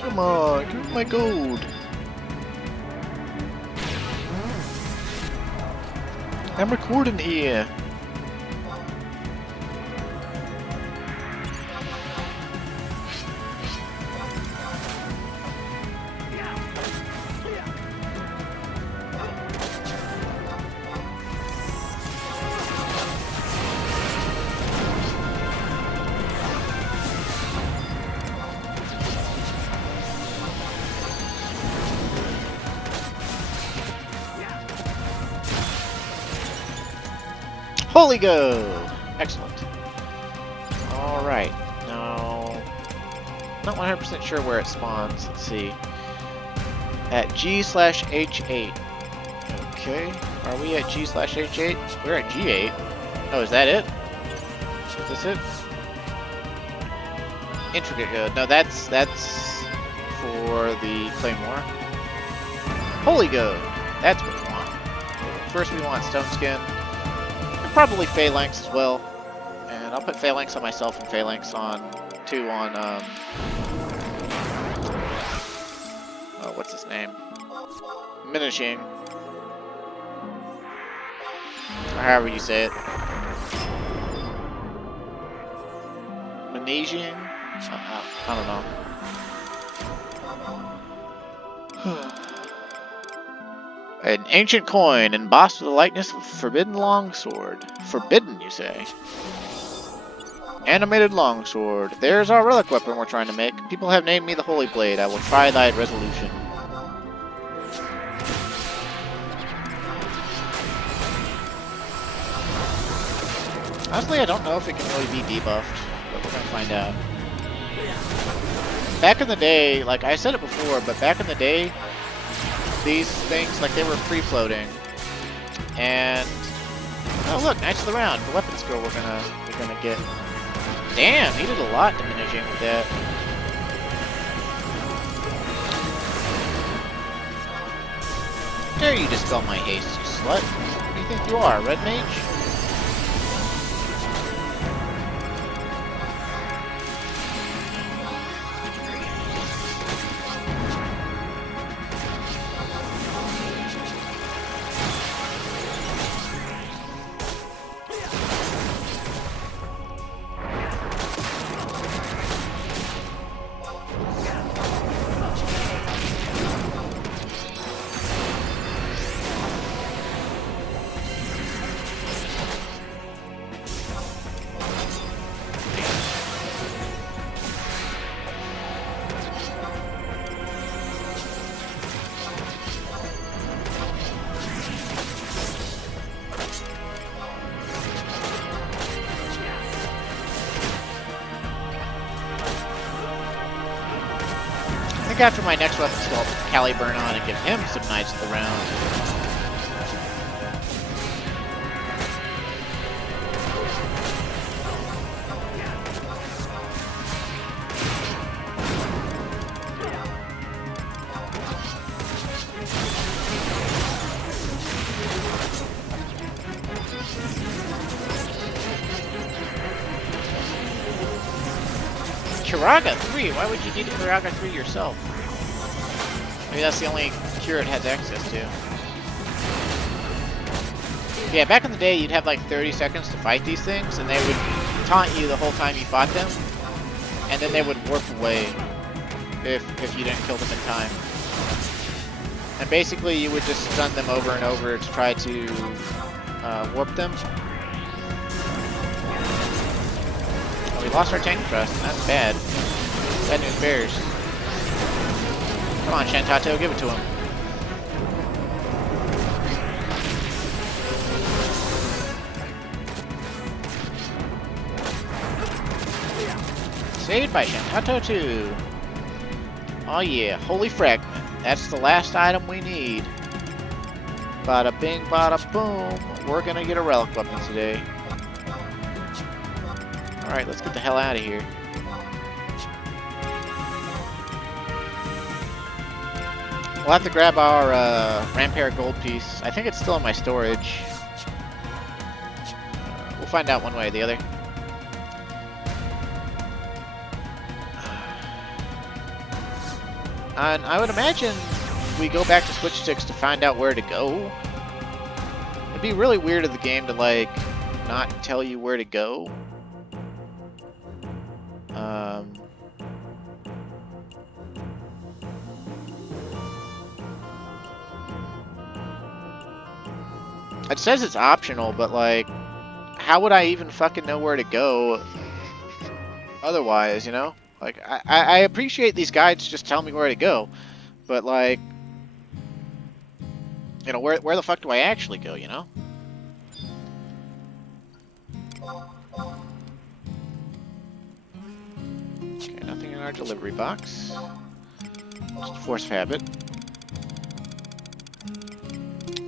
Come on, give me my gold. I'm recording here. Holy go! Excellent. Alright, now... Not 100% sure where it spawns. Let's see. At G/H8. Okay. Are we at G/H8? We're at G8. Oh, is that it? Is this it? Intricate Goad. No, that's for the Claymore. Holy Goad! That's what we want. First we want Stone Skin. Probably Phalanx as well, and I'll put Phalanx on myself and Phalanx on oh, what's his name? Minishing, or however you say it. Minishing? I don't know. An ancient coin embossed with the likeness of a forbidden longsword. Forbidden, you say? Animated longsword. There's our relic weapon we're trying to make. People have named me the Holy Blade. I will try thy resolution. Honestly, I don't know if it can really be debuffed, but we're gonna find out. Back in the day, like I said it before, but back in the day, these things, like, they were free-floating, and oh look, Knights of the Round, the weapon skill we're gonna get. Damn, he did a lot diminishing with that. Dare you dispel my haste, you slut? Who do you think you are, Red Mage? think after my next weapon skill, I'll put Excalibur on and give him some Knights of the Round. Kiraga 3? Why would you need a Kiraga 3 yourself? Maybe that's the only cure it has access to. Yeah, back in the day, you'd have like 30 seconds to fight these things, and they would taunt you the whole time you fought them, and then they would warp away if you didn't kill them in time. And basically, you would just stun them over and over to try to warp them. We lost our tank trust, and that's bad. Bad news bears. Come on, Shantato, give it to him. Saved by Shantato 2. Oh yeah, Holy Fragment. That's the last item we need. Bada bing, bada boom. We're gonna get a relic weapon today. Alright, let's get the hell out of here. We'll have to grab our Rampare gold piece. I think it's still in my storage. We'll find out one way or the other. And I would imagine we go back to Switch Sticks to find out where to go. It'd be really weird of the game to, like, not tell you where to go. It says it's optional, but, like, how would I even fucking know where to go otherwise, you know? Like, I appreciate these guides just tell me where to go, but, like, you know, where the fuck do I actually go, you know? Okay, nothing in our delivery box. Just force habit.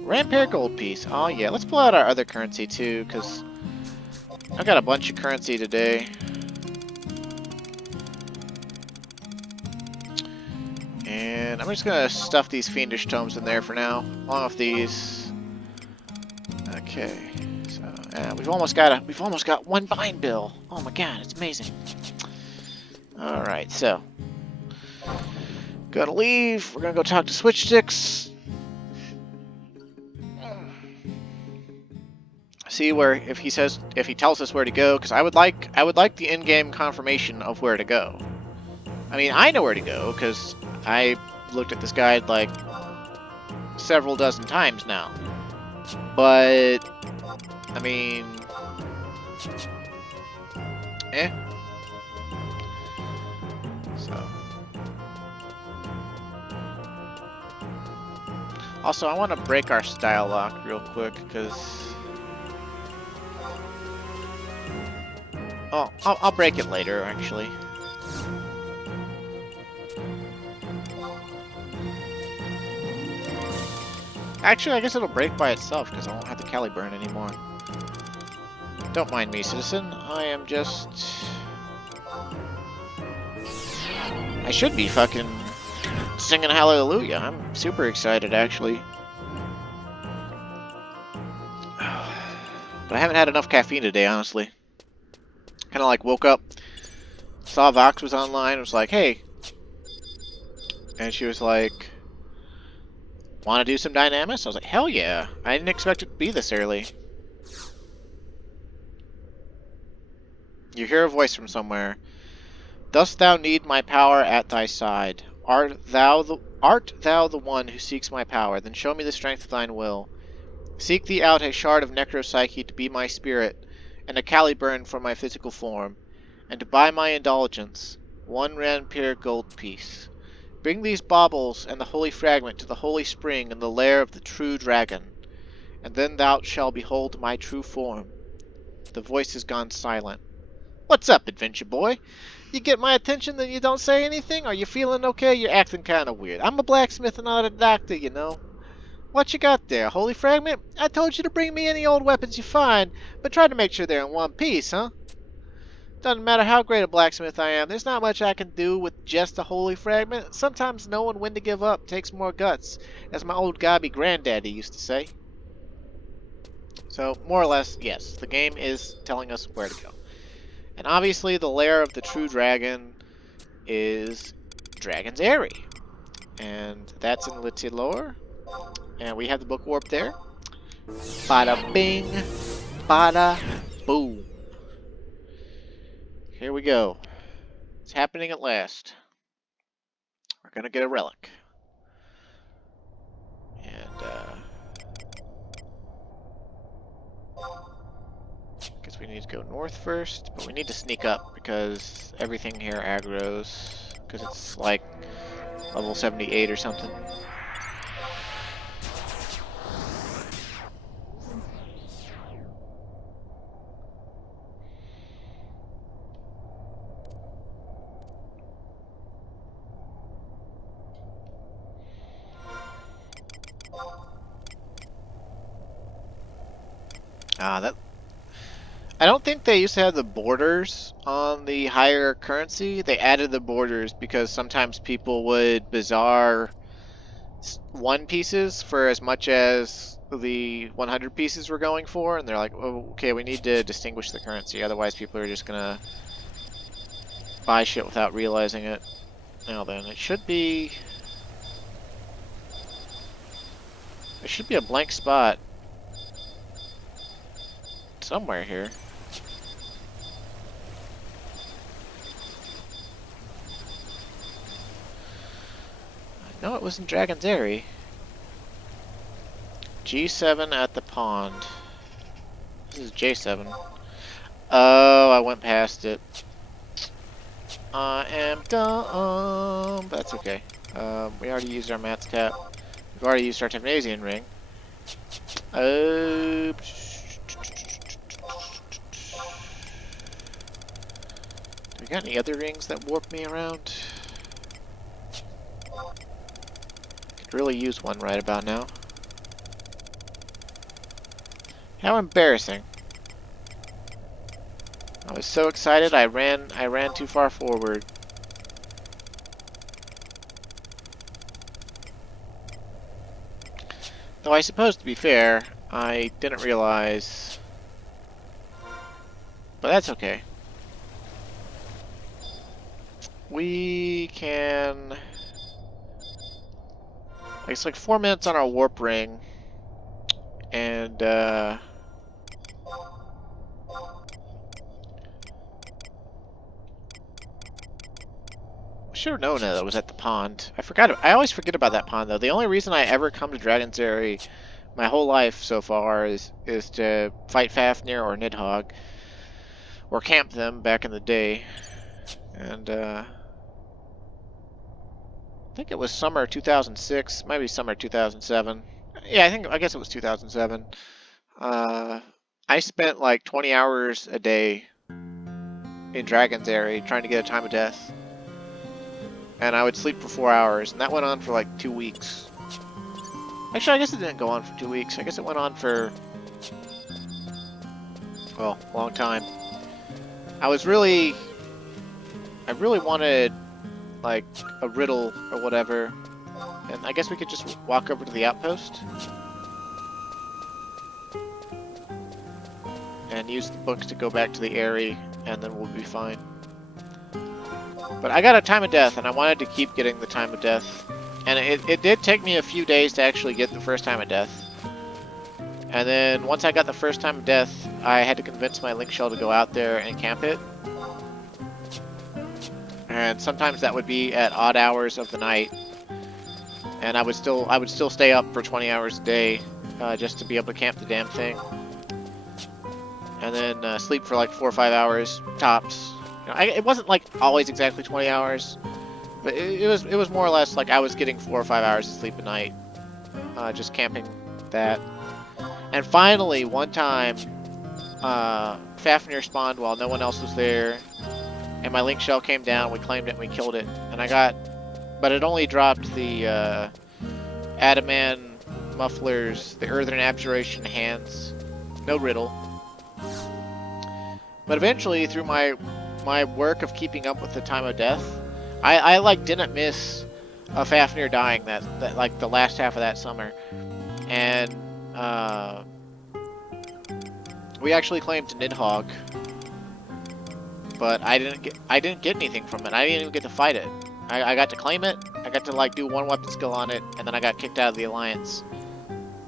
Rampare gold piece. Oh yeah, let's pull out our other currency too, because I got a bunch of currency today. And I'm just gonna stuff these fiendish tomes in there for now, along with these. Okay, so we've almost got one bind bill. Oh my god, it's amazing. All right, so gotta leave. We're gonna go talk to Switch Sticks. See where if he tells us where to go, because I would like the in-game confirmation of where to go. I mean, I know where to go because I looked at this guide like several dozen times now. But I mean, So also, I want to break our style lock real quick because. Oh, I'll break it later, actually. Actually, I guess it'll break by itself, because I won't have the Excalibur anymore. Don't mind me, citizen. I am just... I should be fucking singing Hallelujah. I'm super excited, actually. But I haven't had enough caffeine today, honestly. Kind of like woke up, saw Vox was online, was like, hey. And she was like, want to do some Dynamis? I was like, hell yeah. I didn't expect it to be this early. You hear a voice from somewhere. Dost thou need my power at thy side? Art thou the one who seeks my power? Then show me the strength of thine will. Seek thee out a shard of necropsyche to be my spirit, and a Excalibur for my physical form, and to buy my indulgence, one Rampare gold piece. Bring these baubles and the holy fragment to the holy spring in the lair of the true dragon, and then thou shalt behold my true form. The voice has gone silent. What's up, adventure boy? You get my attention, then you don't say anything? Are you feeling okay? You're acting kind of weird. I'm a blacksmith and not a doctor, you know. What you got there, holy fragment? I told you to bring me any old weapons you find, but try to make sure they're in one piece, huh? Doesn't matter how great a blacksmith I am, there's not much I can do with just a holy fragment. Sometimes knowing when to give up takes more guts, as my old gobby granddaddy used to say. So, more or less, yes, the game is telling us where to go. And obviously, the lair of the true dragon is Dragon's Eyrie. And that's in Litilor. And we have the book warp there. Bada bing, bada boom. Here we go. It's happening at last. We're gonna get a relic. And, guess we need to go north first, but we need to sneak up because everything here aggroes. Because it's like level 78 or something. That I don't think they used to have the borders on the higher currency. They added the borders because sometimes people would bazaar one pieces for as much as the 100 pieces we're going for, and they're like, oh, okay, we need to distinguish the currency, otherwise people are just gonna buy shit without realizing it. Now then, it should be... There should be a blank spot somewhere here. No, it wasn't Dragon's Eyrie. G7 at the pond. This is J7. Oh, I went past it. I am dumb. That's okay. We already used our Mat's Cap. We've already used our Temnasian ring. Do we got any other rings that warp me around? Could really use one right about now. How embarrassing. I was so excited I ran too far forward. Though I suppose, to be fair, I didn't realize. But that's okay. We can... It's like 4 minutes on our warp ring. And, should have known that it was at the pond. I always forget about that pond, though. The only reason I ever come to Dragon's Eyrie my whole life so far is to fight Fafnir or Nidhogg. Or camp them back in the day. And, I think it was summer 2006, maybe summer 2007. Yeah, I guess it was 2007. I spent like 20 hours a day in Dragon's Eyrie trying to get a time of death. And I would sleep for 4 hours, and that went on for like 2 weeks. Actually, I guess it didn't go on for 2 weeks. I guess it went on for, well, a long time. I really wanted like a riddle or whatever, and I guess we could just walk over to the outpost and use the books to go back to the Eyrie, and then we'll be fine. But I got a time of death, and I wanted to keep getting the time of death. And it did take me a few days to actually get the first time of death. And then once I got the first time of death, I had to convince my link shell to go out there and camp it. And sometimes that would be at odd hours of the night. And I would still stay up for 20 hours a day just to be able to camp the damn thing. And then sleep for like 4 or 5 hours tops. It wasn't like always exactly 20 hours, but it was more or less like I was getting 4 or 5 hours of sleep a night, just camping that. And finally, one time, Fafnir spawned while no one else was there, and my link shell came down. We claimed it and we killed it, and I got, but it only dropped the Adaman mufflers, the Earthen Abjuration hands, no riddle. But eventually, through my work of keeping up with the time of death, I like didn't miss a Fafnir dying that like the last half of that summer, and we actually claimed Nidhogg, but I didn't get anything from it. I didn't even get to fight it. I got to claim it. I got to like do one weapon skill on it, and then I got kicked out of the alliance,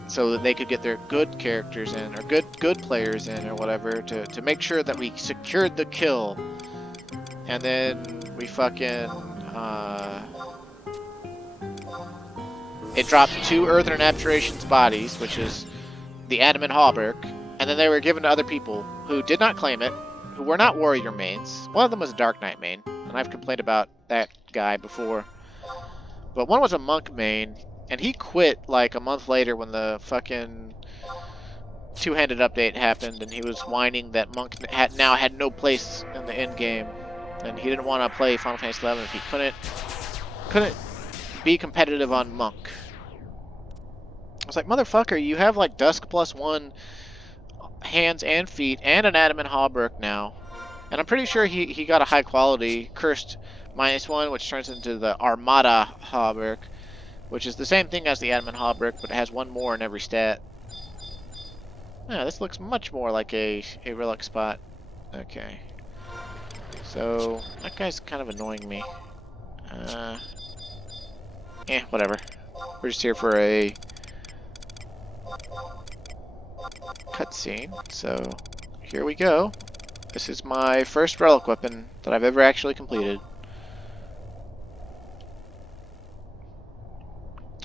so that they could get their good characters in, or good players in, or whatever, to make sure that we secured the kill. And then we fucking it dropped 2 Earthen Abjuration's bodies, which is the Adamant Hauberk, and then they were given to other people who did not claim it, who were not warrior mains. One of them was a Dark Knight main, and I've complained about that guy before. But one was a monk main, and he quit like a month later when the fucking two-handed update happened, and he was whining that monk now had no place in the end game, and he didn't want to play Final Fantasy XI if he couldn't be competitive on monk. I was like, motherfucker, you have like Dusk +1 hands and feet and an Adamant Hauberk now. And I'm pretty sure he got a high quality cursed -1, which turns into the Armada Hauberk, which is the same thing as the Adamant Hauberk, but it has 1 more in every stat. Yeah, this looks much more like a relic spot. Okay. So, that guy's kind of annoying me. Whatever. We're just here for a cutscene, so here we go. This is my first relic weapon that I've ever actually completed.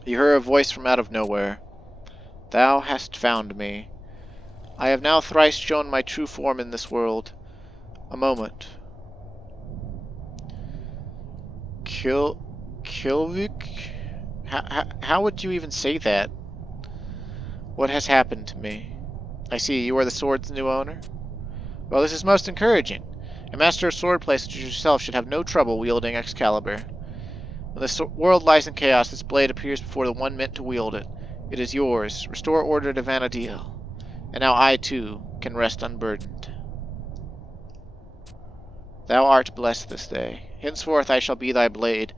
You hear a voice from out of nowhere. Thou hast found me. I have now thrice shown my true form in this world. A moment. Kilvik? How would you even say that? What has happened to me? I see you are the sword's new owner. Well, this is most encouraging. A master of swordplay such as yourself should have no trouble wielding Excalibur. When the world lies in chaos, this blade appears before the one meant to wield it. It is yours. Restore order to Vana'diel. And now I, too, can rest unburdened. Thou art blessed this day. Henceforth I shall be thy blade.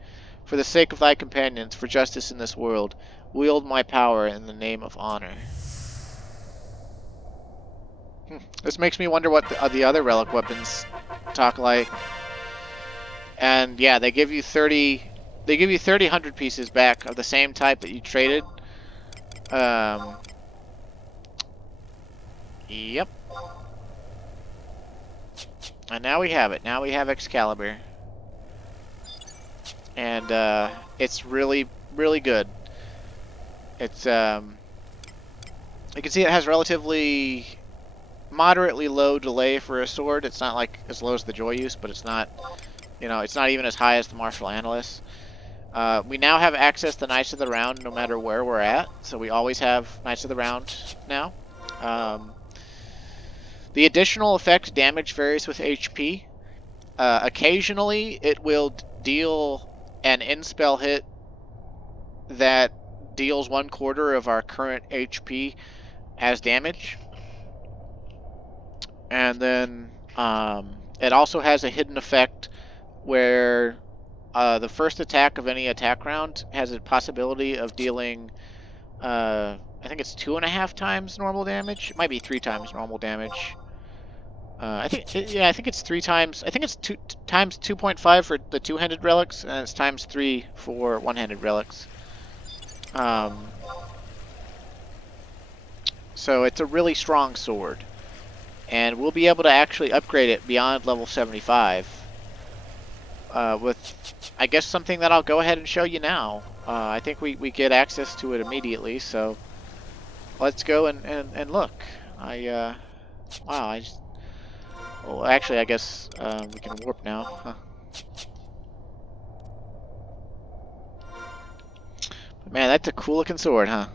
For the sake of thy companions, for justice in this world, wield my power in the name of honor. This makes me wonder what the other relic weapons talk like. And yeah, they give you 30 100 pieces back of the same type that you traded. Yep. And now we have it. Now we have Excalibur. And it's really, really good. It's you can see it has relatively moderately low delay for a sword. It's not like as low as the Joy Use, but it's not, you know, it's not even as high as the Martial Analyst. We now have access to Knights of the Round no matter where we're at, so we always have Knights of the Round now. The additional effect damage varies with HP. Occasionally it will deal an in-spell hit that deals 1/4 of our current HP as damage. And then it also has a hidden effect where the first attack of any attack round has a possibility of dealing, I think it's 2.5 times normal damage. It might be 3 times normal damage. I think it's 3 times. I think it's 2 times 2.5 for the two-handed relics, and it's times 3 for one-handed relics. So it's a really strong sword, and we'll be able to actually upgrade it beyond level 75 with, I guess, something that I'll go ahead and show you now. I think we get access to it immediately, so let's go and look. Wow, I just... Well, actually, I guess we can warp now. Huh. Man, that's a cool-looking sword, huh?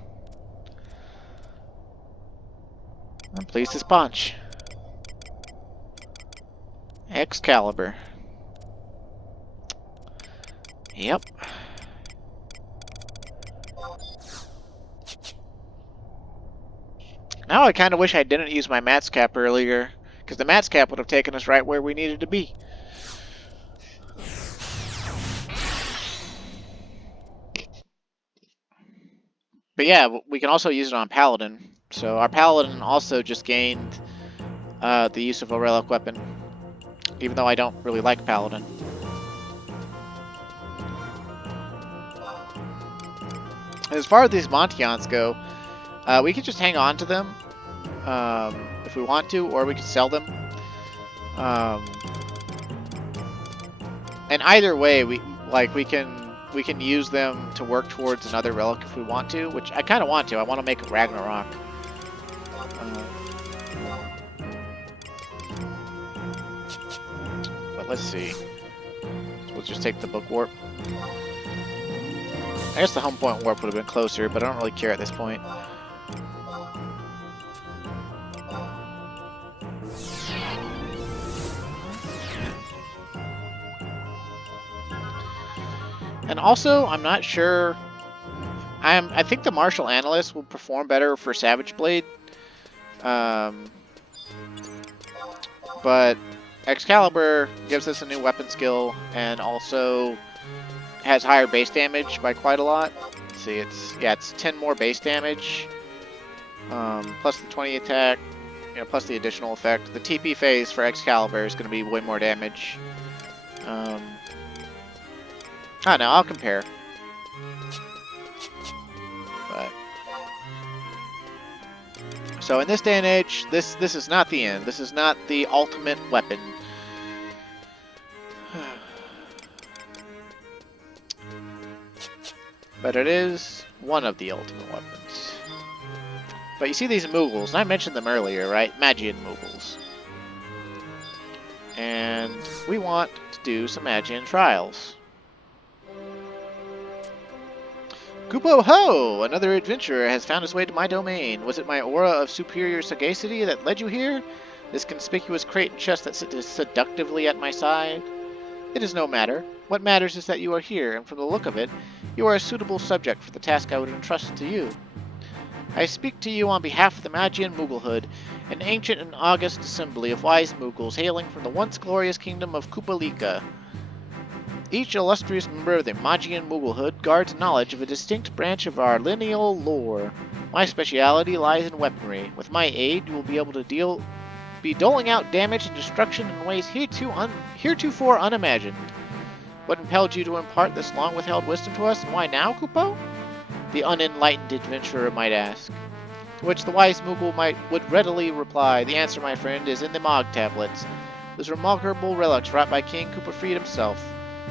I'm pleased to sponge. Excalibur. Yep. Now I kind of wish I didn't use my Mats Cap earlier, because the Mats Cap would have taken us right where we needed to be. But yeah, we can also use it on Paladin. So our Paladin also just gained the use of a Relic weapon, even though I don't really like Paladin. As far as these Montions go, we could just hang on to them if we want to, or we could sell them. And either way, we can use them to work towards another relic if we want to, which I kind of want to. I want to make a Ragnarok. But let's see. So we'll just take the book warp. I guess the home point warp would have been closer, but I don't really care at this point. And also, I'm not sure. I think the Martial Analyst will perform better for Savage Blade. But Excalibur gives us a new weapon skill and also has higher base damage by quite a lot. Let's see, it's 10 more base damage, plus the 20 attack, plus the additional effect. The TP phase for Excalibur is going to be way more damage. I don't know, I'll compare. But so in this day and age, this is not the end. This is not the ultimate weapon. But it is one of the ultimate weapons. But you see these Moogles, and I mentioned them earlier, right? Magian Moogles. And we want to do some Magian trials. Kupo Ho! Another adventurer has found his way to my domain. Was it my aura of superior sagacity that led you here? This conspicuous crate and chest that sits seductively at my side? It is no matter. What matters is that you are here, and from the look of it, you are a suitable subject for the task I would entrust to you. I speak to you on behalf of the Magian Mooglehood, an ancient and august assembly of wise Moogles hailing from the once glorious kingdom of Kupalika. Each illustrious member of the Magian Mooglehood guards knowledge of a distinct branch of our lineal lore. My speciality lies in weaponry. With my aid, you will be able to be doling out damage and destruction in ways heretofore unimagined. What impelled you to impart this long-withheld wisdom to us, and why now, Kupo? The unenlightened adventurer might ask. To which the wise Moogle would readily reply, the answer, my friend, is in the Mog tablets, those remarkable relics wrought by King Kupafried himself,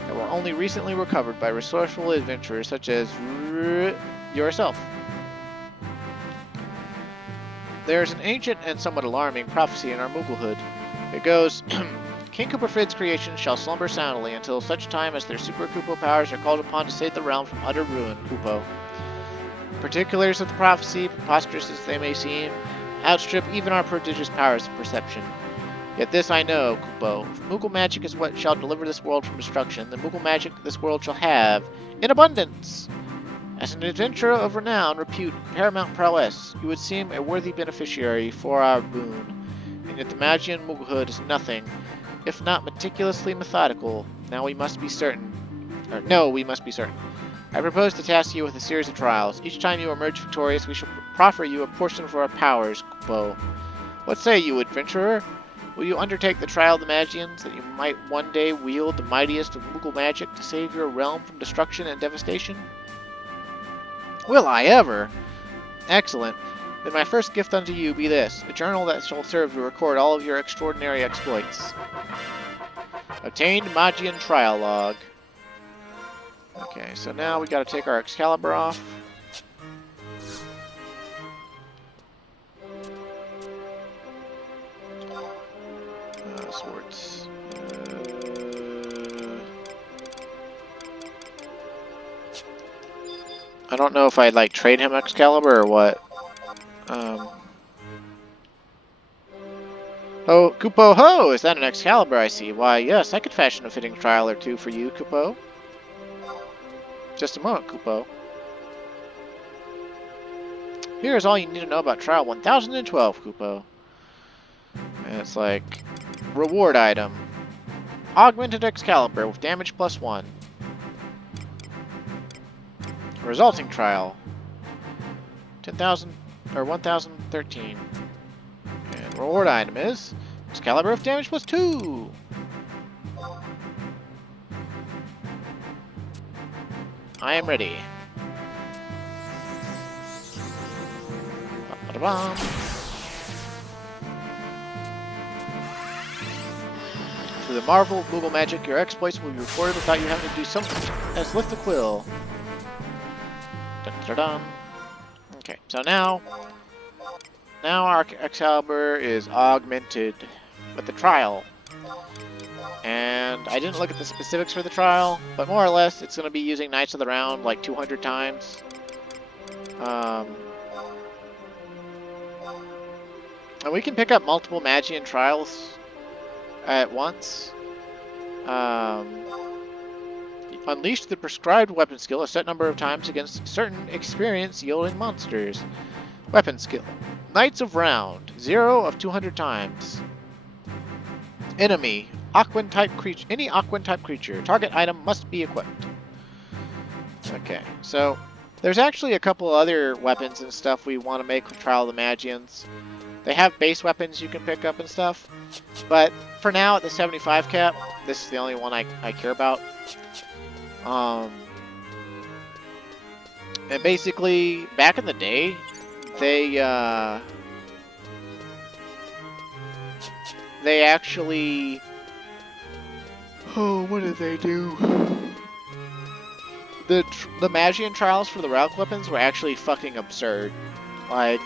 that were only recently recovered by resourceful adventurers such as yourself. There is an ancient and somewhat alarming prophecy in our Mooglehood. It goes, King Kupafrid's creations shall slumber soundly until such time as their Super Kupo powers are called upon to save the realm from utter ruin, Kupo. Particulars of the prophecy, preposterous as they may seem, outstrip even our prodigious powers of perception. Yet this I know, Kupo, if Moogle magic is what shall deliver this world from destruction, then Moogle magic this world shall have, in abundance! As an adventurer of renown, repute, paramount prowess, you would seem a worthy beneficiary for our boon. And yet the Magian Mooglehood is nothing, if not meticulously methodical. We must be certain. I propose to task you with a series of trials. Each time you emerge victorious, we shall proffer you a portion of our powers, Kupo. What say you, adventurer? Will you undertake the trial of the Magians, that you might one day wield the mightiest of Moogle magic to save your realm from destruction and devastation? Will I ever? Excellent. Then my first gift unto you be this, a journal that shall serve to record all of your extraordinary exploits. Obtained Magian Trial Log. Okay, so now we gotta take our Excalibur off. Swords. I don't know if I'd like trade him Excalibur or what. Oh, Kupo Ho! Is that an Excalibur I see? Why, yes, I could fashion a fitting trial or two for you, Kupo. Just a moment, Kupo. Here is all you need to know about Trial 1012, Kupo. And it's like, reward item. Augmented Excalibur with damage +1. Resulting trial. 10,000 or 1013. And reward item is Excalibur with damage +2. I am ready. Ba-da-bum. Through the marvel of Moogle magic, your exploits will be recorded without you having to do something as lift the quill. Dun-dun-dun. Okay, so now our Excalibur is augmented with the trial. And I didn't look at the specifics for the trial, but more or less it's going to be using Knights of the Round like 200 times. And we can pick up multiple Magian trials at once. Unleash the prescribed weapon skill a set number of times against certain experience yielding monsters. Weapon skill. Knights of Round. 0 of 200 times. Enemy. Aquan type creature. Any Aquan type creature. Target item must be equipped. Okay, so there's actually a couple other weapons and stuff we want to make with Trial of the Magians. They have base weapons you can pick up and stuff. But for now, at the 75 cap, this is the only one I care about. And basically, back in the day, they actually... Oh, what did they do? The Magian trials for the Relic weapons were actually fucking absurd. Like,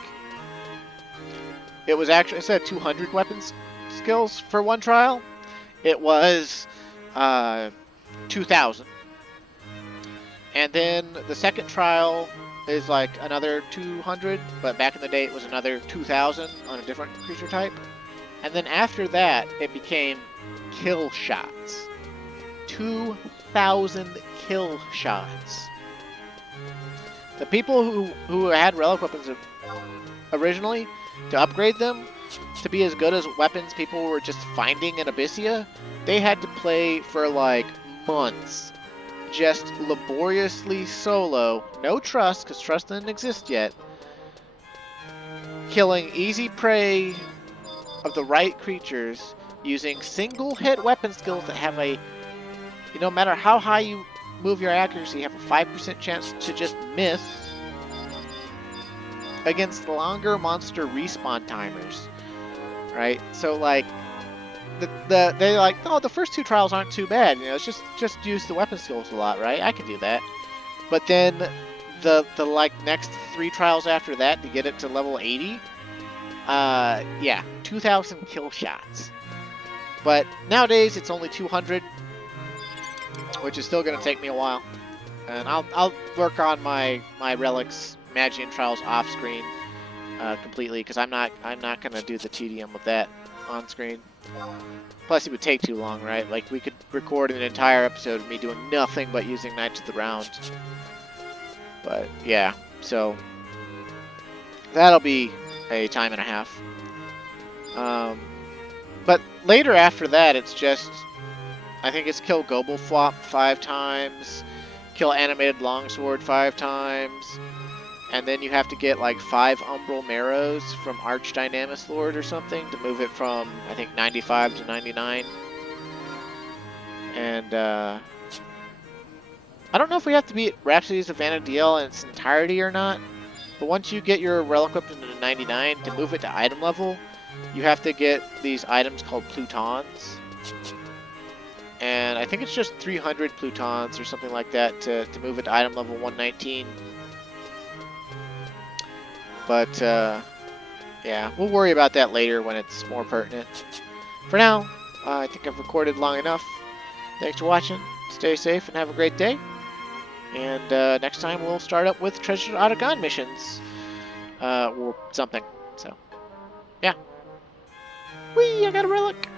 it was actually, instead of 200 weapons skills for one trial, it was 2,000. And then the second trial is like another 200, but back in the day it was another 2,000 on a different creature type. And then after that, it became kill shots. 2,000 kill shots. The people who had Relic weapons originally, to upgrade them to be as good as weapons people were just finding in Abyssia, they had to play for like months. Just laboriously solo, no trust, because trust didn't exist yet, killing easy prey of the right creatures using single hit weapon skills that have a, no matter how high you move your accuracy, you have a 5% chance to just miss against longer monster respawn timers, right? So like, they're like, oh, the first two trials aren't too bad, it's just use the weapon skills a lot, right? I can do that. But then the like next 3 trials after that to get it to level 80, yeah, 2,000 kill shots. But nowadays it's only 200, which is still gonna take me a while, and I'll work on my Relics Magian trials off screen completely, because I'm not gonna do the tedium of that on screen. Plus, it would take too long, right? Like, we could record an entire episode of me doing nothing but using Knights of the Round. But, yeah. So, that'll be a time and a half. But later after that, it's just... I think it's kill Gobbleflop 5 times, kill Animated Longsword 5 times, and then you have to get like 5 Umbral Marrows from Arch Dynamis Lord or something to move it from, I think, 95 to 99. And I don't know if we have to beat Rhapsodies of Vana'diel in its entirety or not, but once you get your Relic weapon to 99, to move it to item level, you have to get these items called Plutons. And I think it's just 300 Plutons or something like that to move it to item level 119. But, yeah, we'll worry about that later when it's more pertinent. For now, I think I've recorded long enough. Thanks for watching. Stay safe and have a great day. And next time we'll start up with Treasure Otagon missions. Or something. So, yeah. Whee! I got a relic.